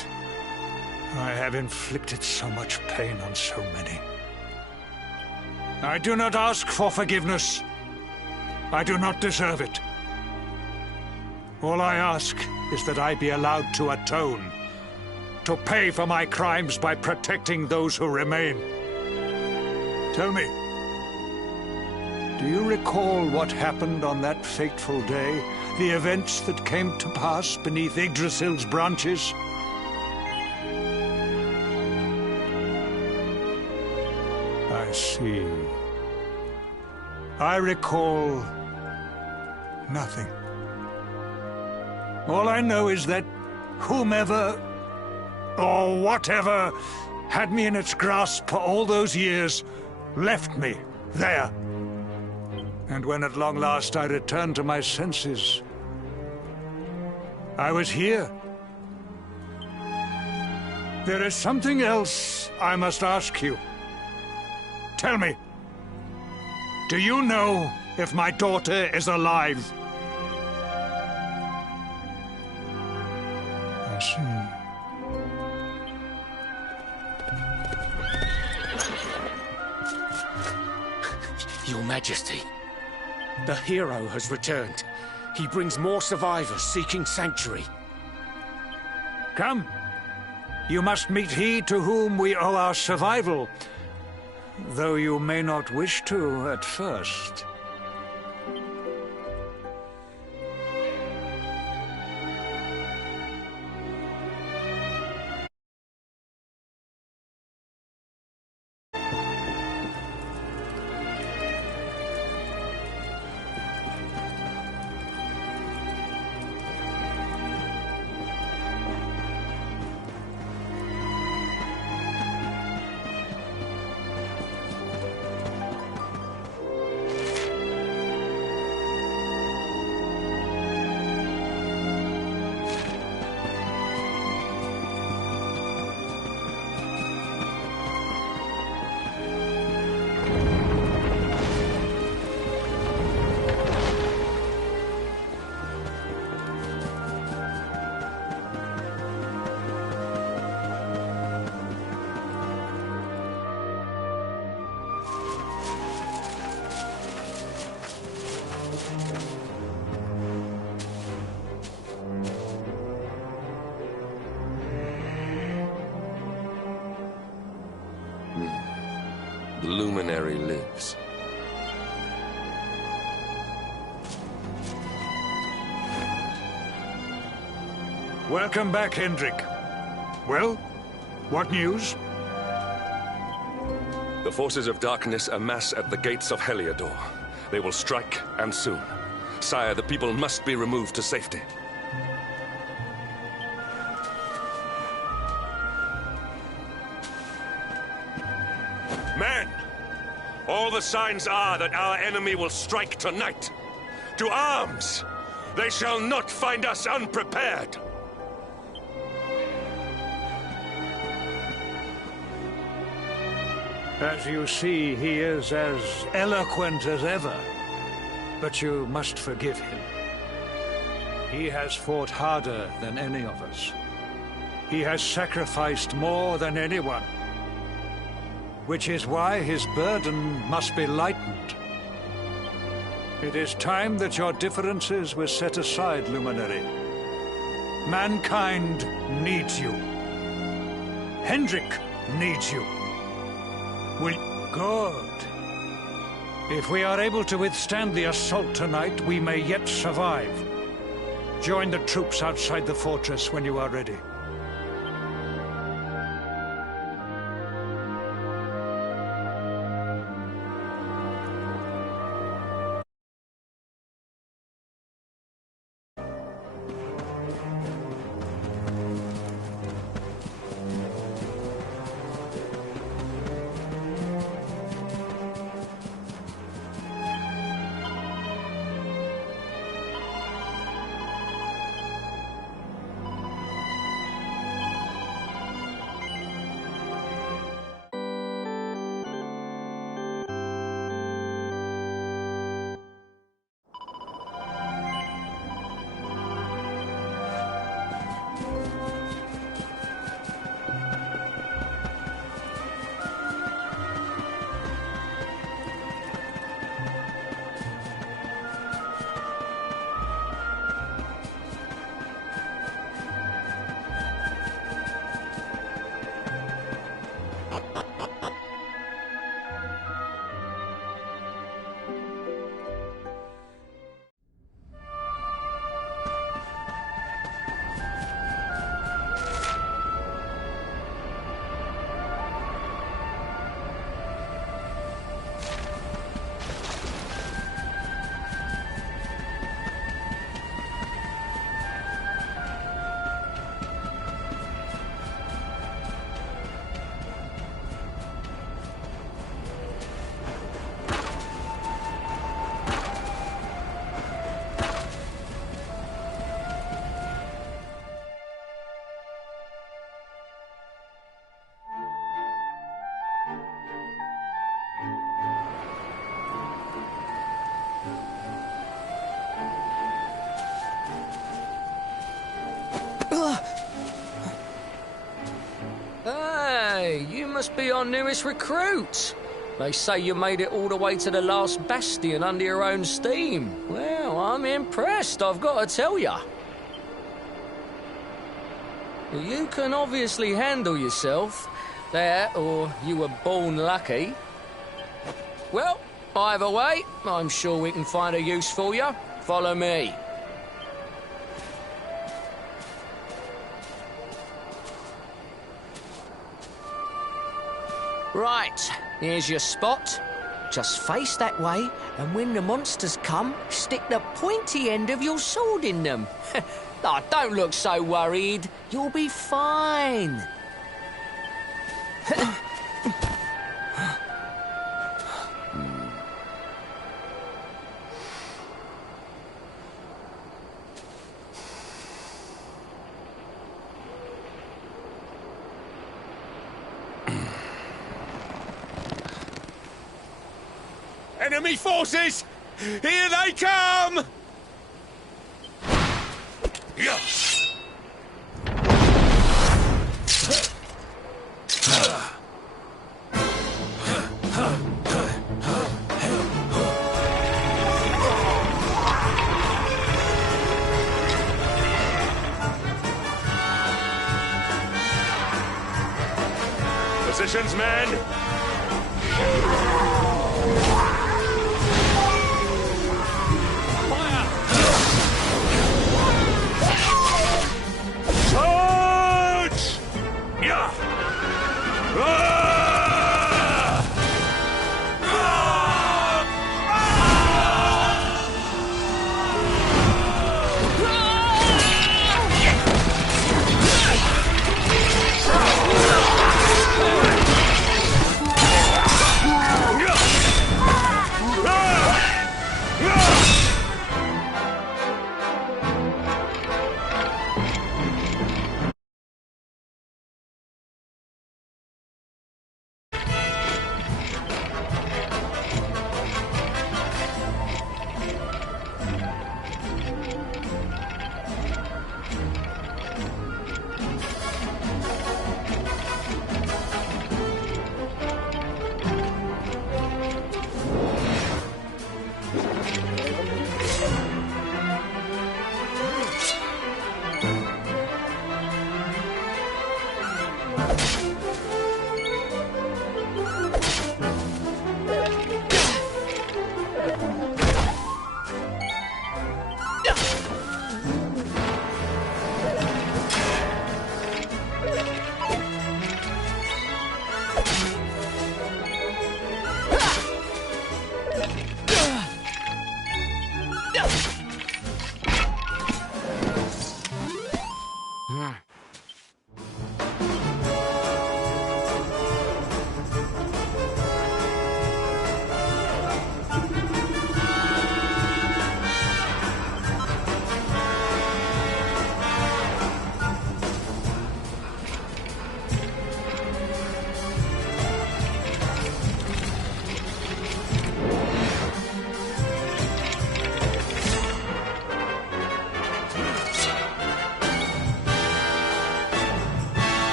I have inflicted so much pain on so many. I do not ask for forgiveness. I do not deserve it. All I ask is that I be allowed to atone, to pay for my crimes by protecting those who remain. Tell me, do you recall what happened on that fateful day? The events that came to pass beneath Yggdrasil's branches? I see. I recall nothing. All I know is that whomever or whatever had me in its grasp for all those years left me there. And when at long last I returned to my senses, I was here. There is something else I must ask you. Tell me, do you know if my daughter is alive? I see. Your Majesty, the hero has returned. He brings more survivors seeking sanctuary. Come. You must meet he to whom we owe our survival, though you may not wish to at first. The luminary lives. Welcome back, Hendrik. Well, what news? The forces of darkness amass at the gates of Heliodor. They will strike, and soon. Sire, the people must be removed to safety. Men! All the signs are that our enemy will strike tonight. To arms! They shall not find us unprepared! As you see, he is as eloquent as ever. But you must forgive him. He has fought harder than any of us. He has sacrificed more than anyone. Which is why his burden must be lightened. It is time that your differences were set aside, Luminary. Mankind needs you. Hendrik needs you. Good. If we are able to withstand the assault tonight, we may yet survive. Join the troops outside the fortress when you are ready. Hey, you must be our newest recruit. They say you made it all the way to the last bastion under your own steam. Well, I'm impressed, I've got to tell ya. You can obviously handle yourself. That, or you were born lucky. Well, either way, I'm sure we can find a use for you. Follow me. Right, here's your spot. Just face that way, and when the monsters come, stick the pointy end of your sword in them. Oh, don't look so worried. You'll be fine. Enemy forces! Here they come! Positions, men! Charge! Yeah!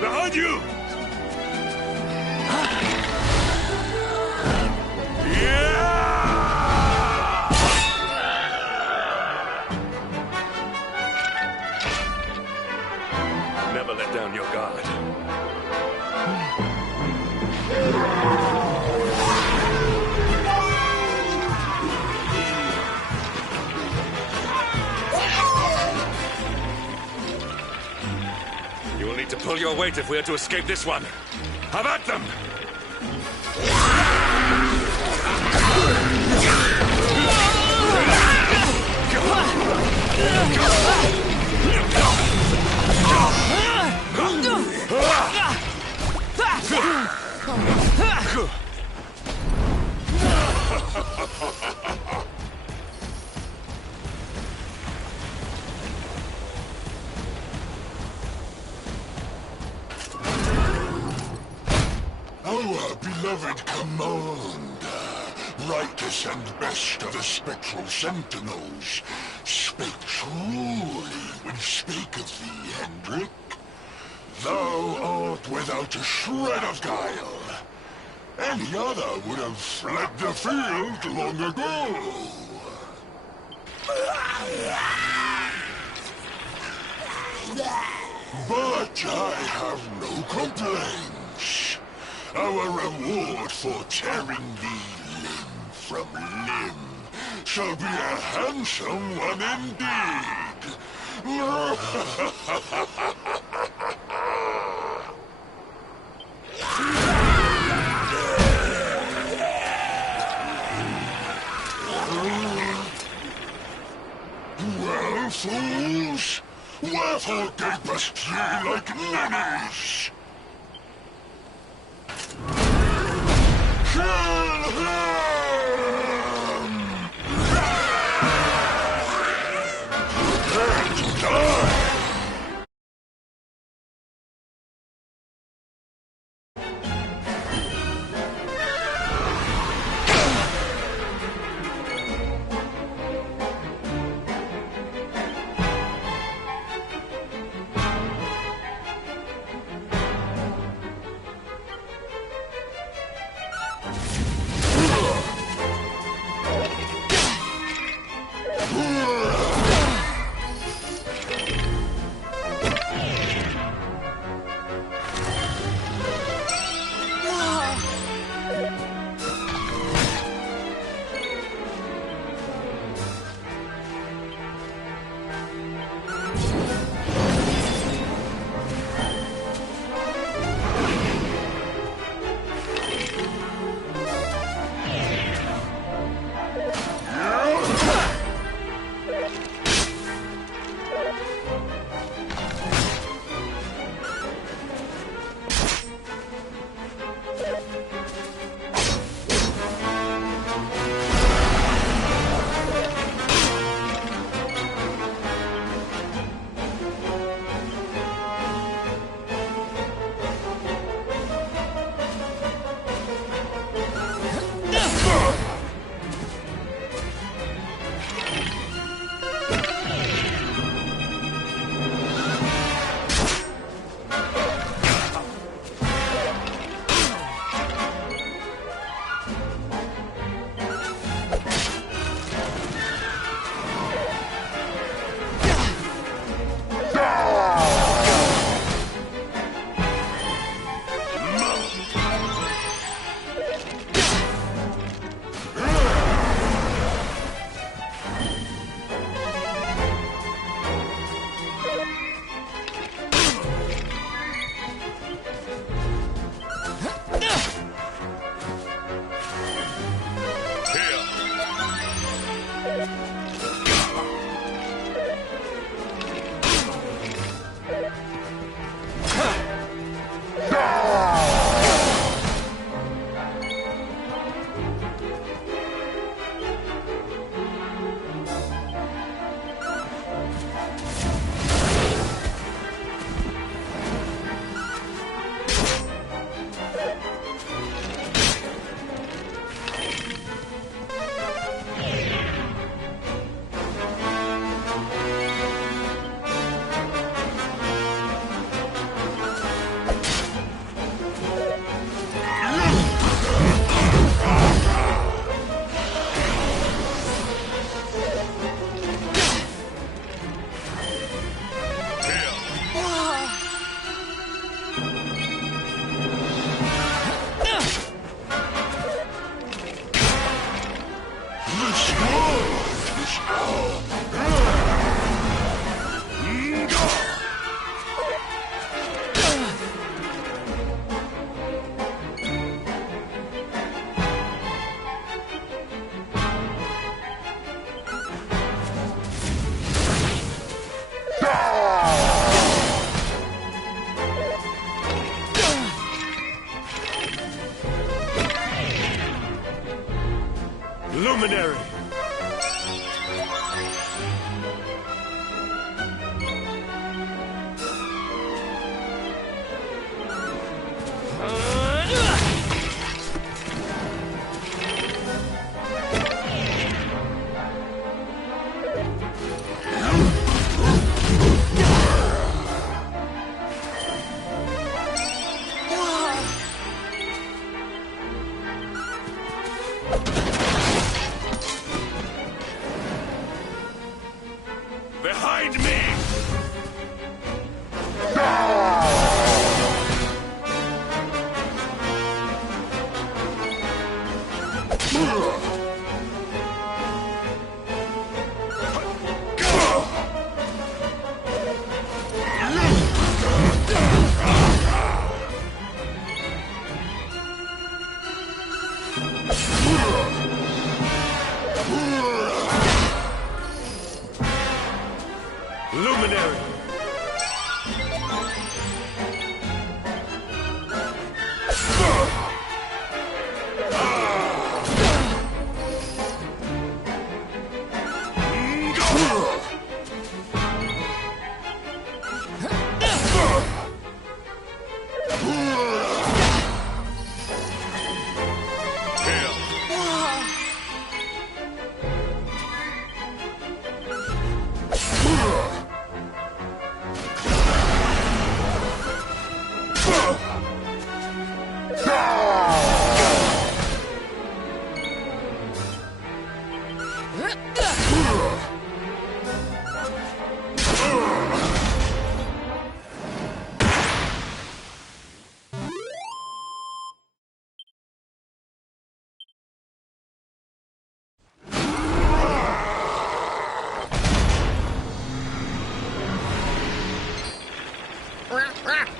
Behind you! Never let down your guard. You will need to pull your weight if we are to escape this one. Have at them! Our beloved commander, brightest and best of the spectral sentinels, spake truly when spake of thee, Hendrik. Thou art without a shred of guile. Any other would have fled the field long ago. But I have no complaints. Our reward for tearing thee limb from limb shall be a handsome one indeed. Well, fools, wherefore gapest ye like ninnies? Kill him! And die! Luminary! Behind me! Luminary!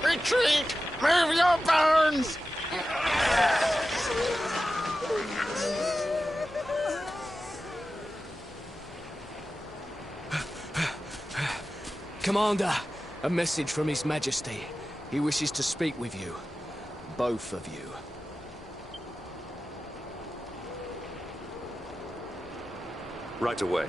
Retreat! Move your bones! Commander, a message from His Majesty. He wishes to speak with you. Both of you. Right away.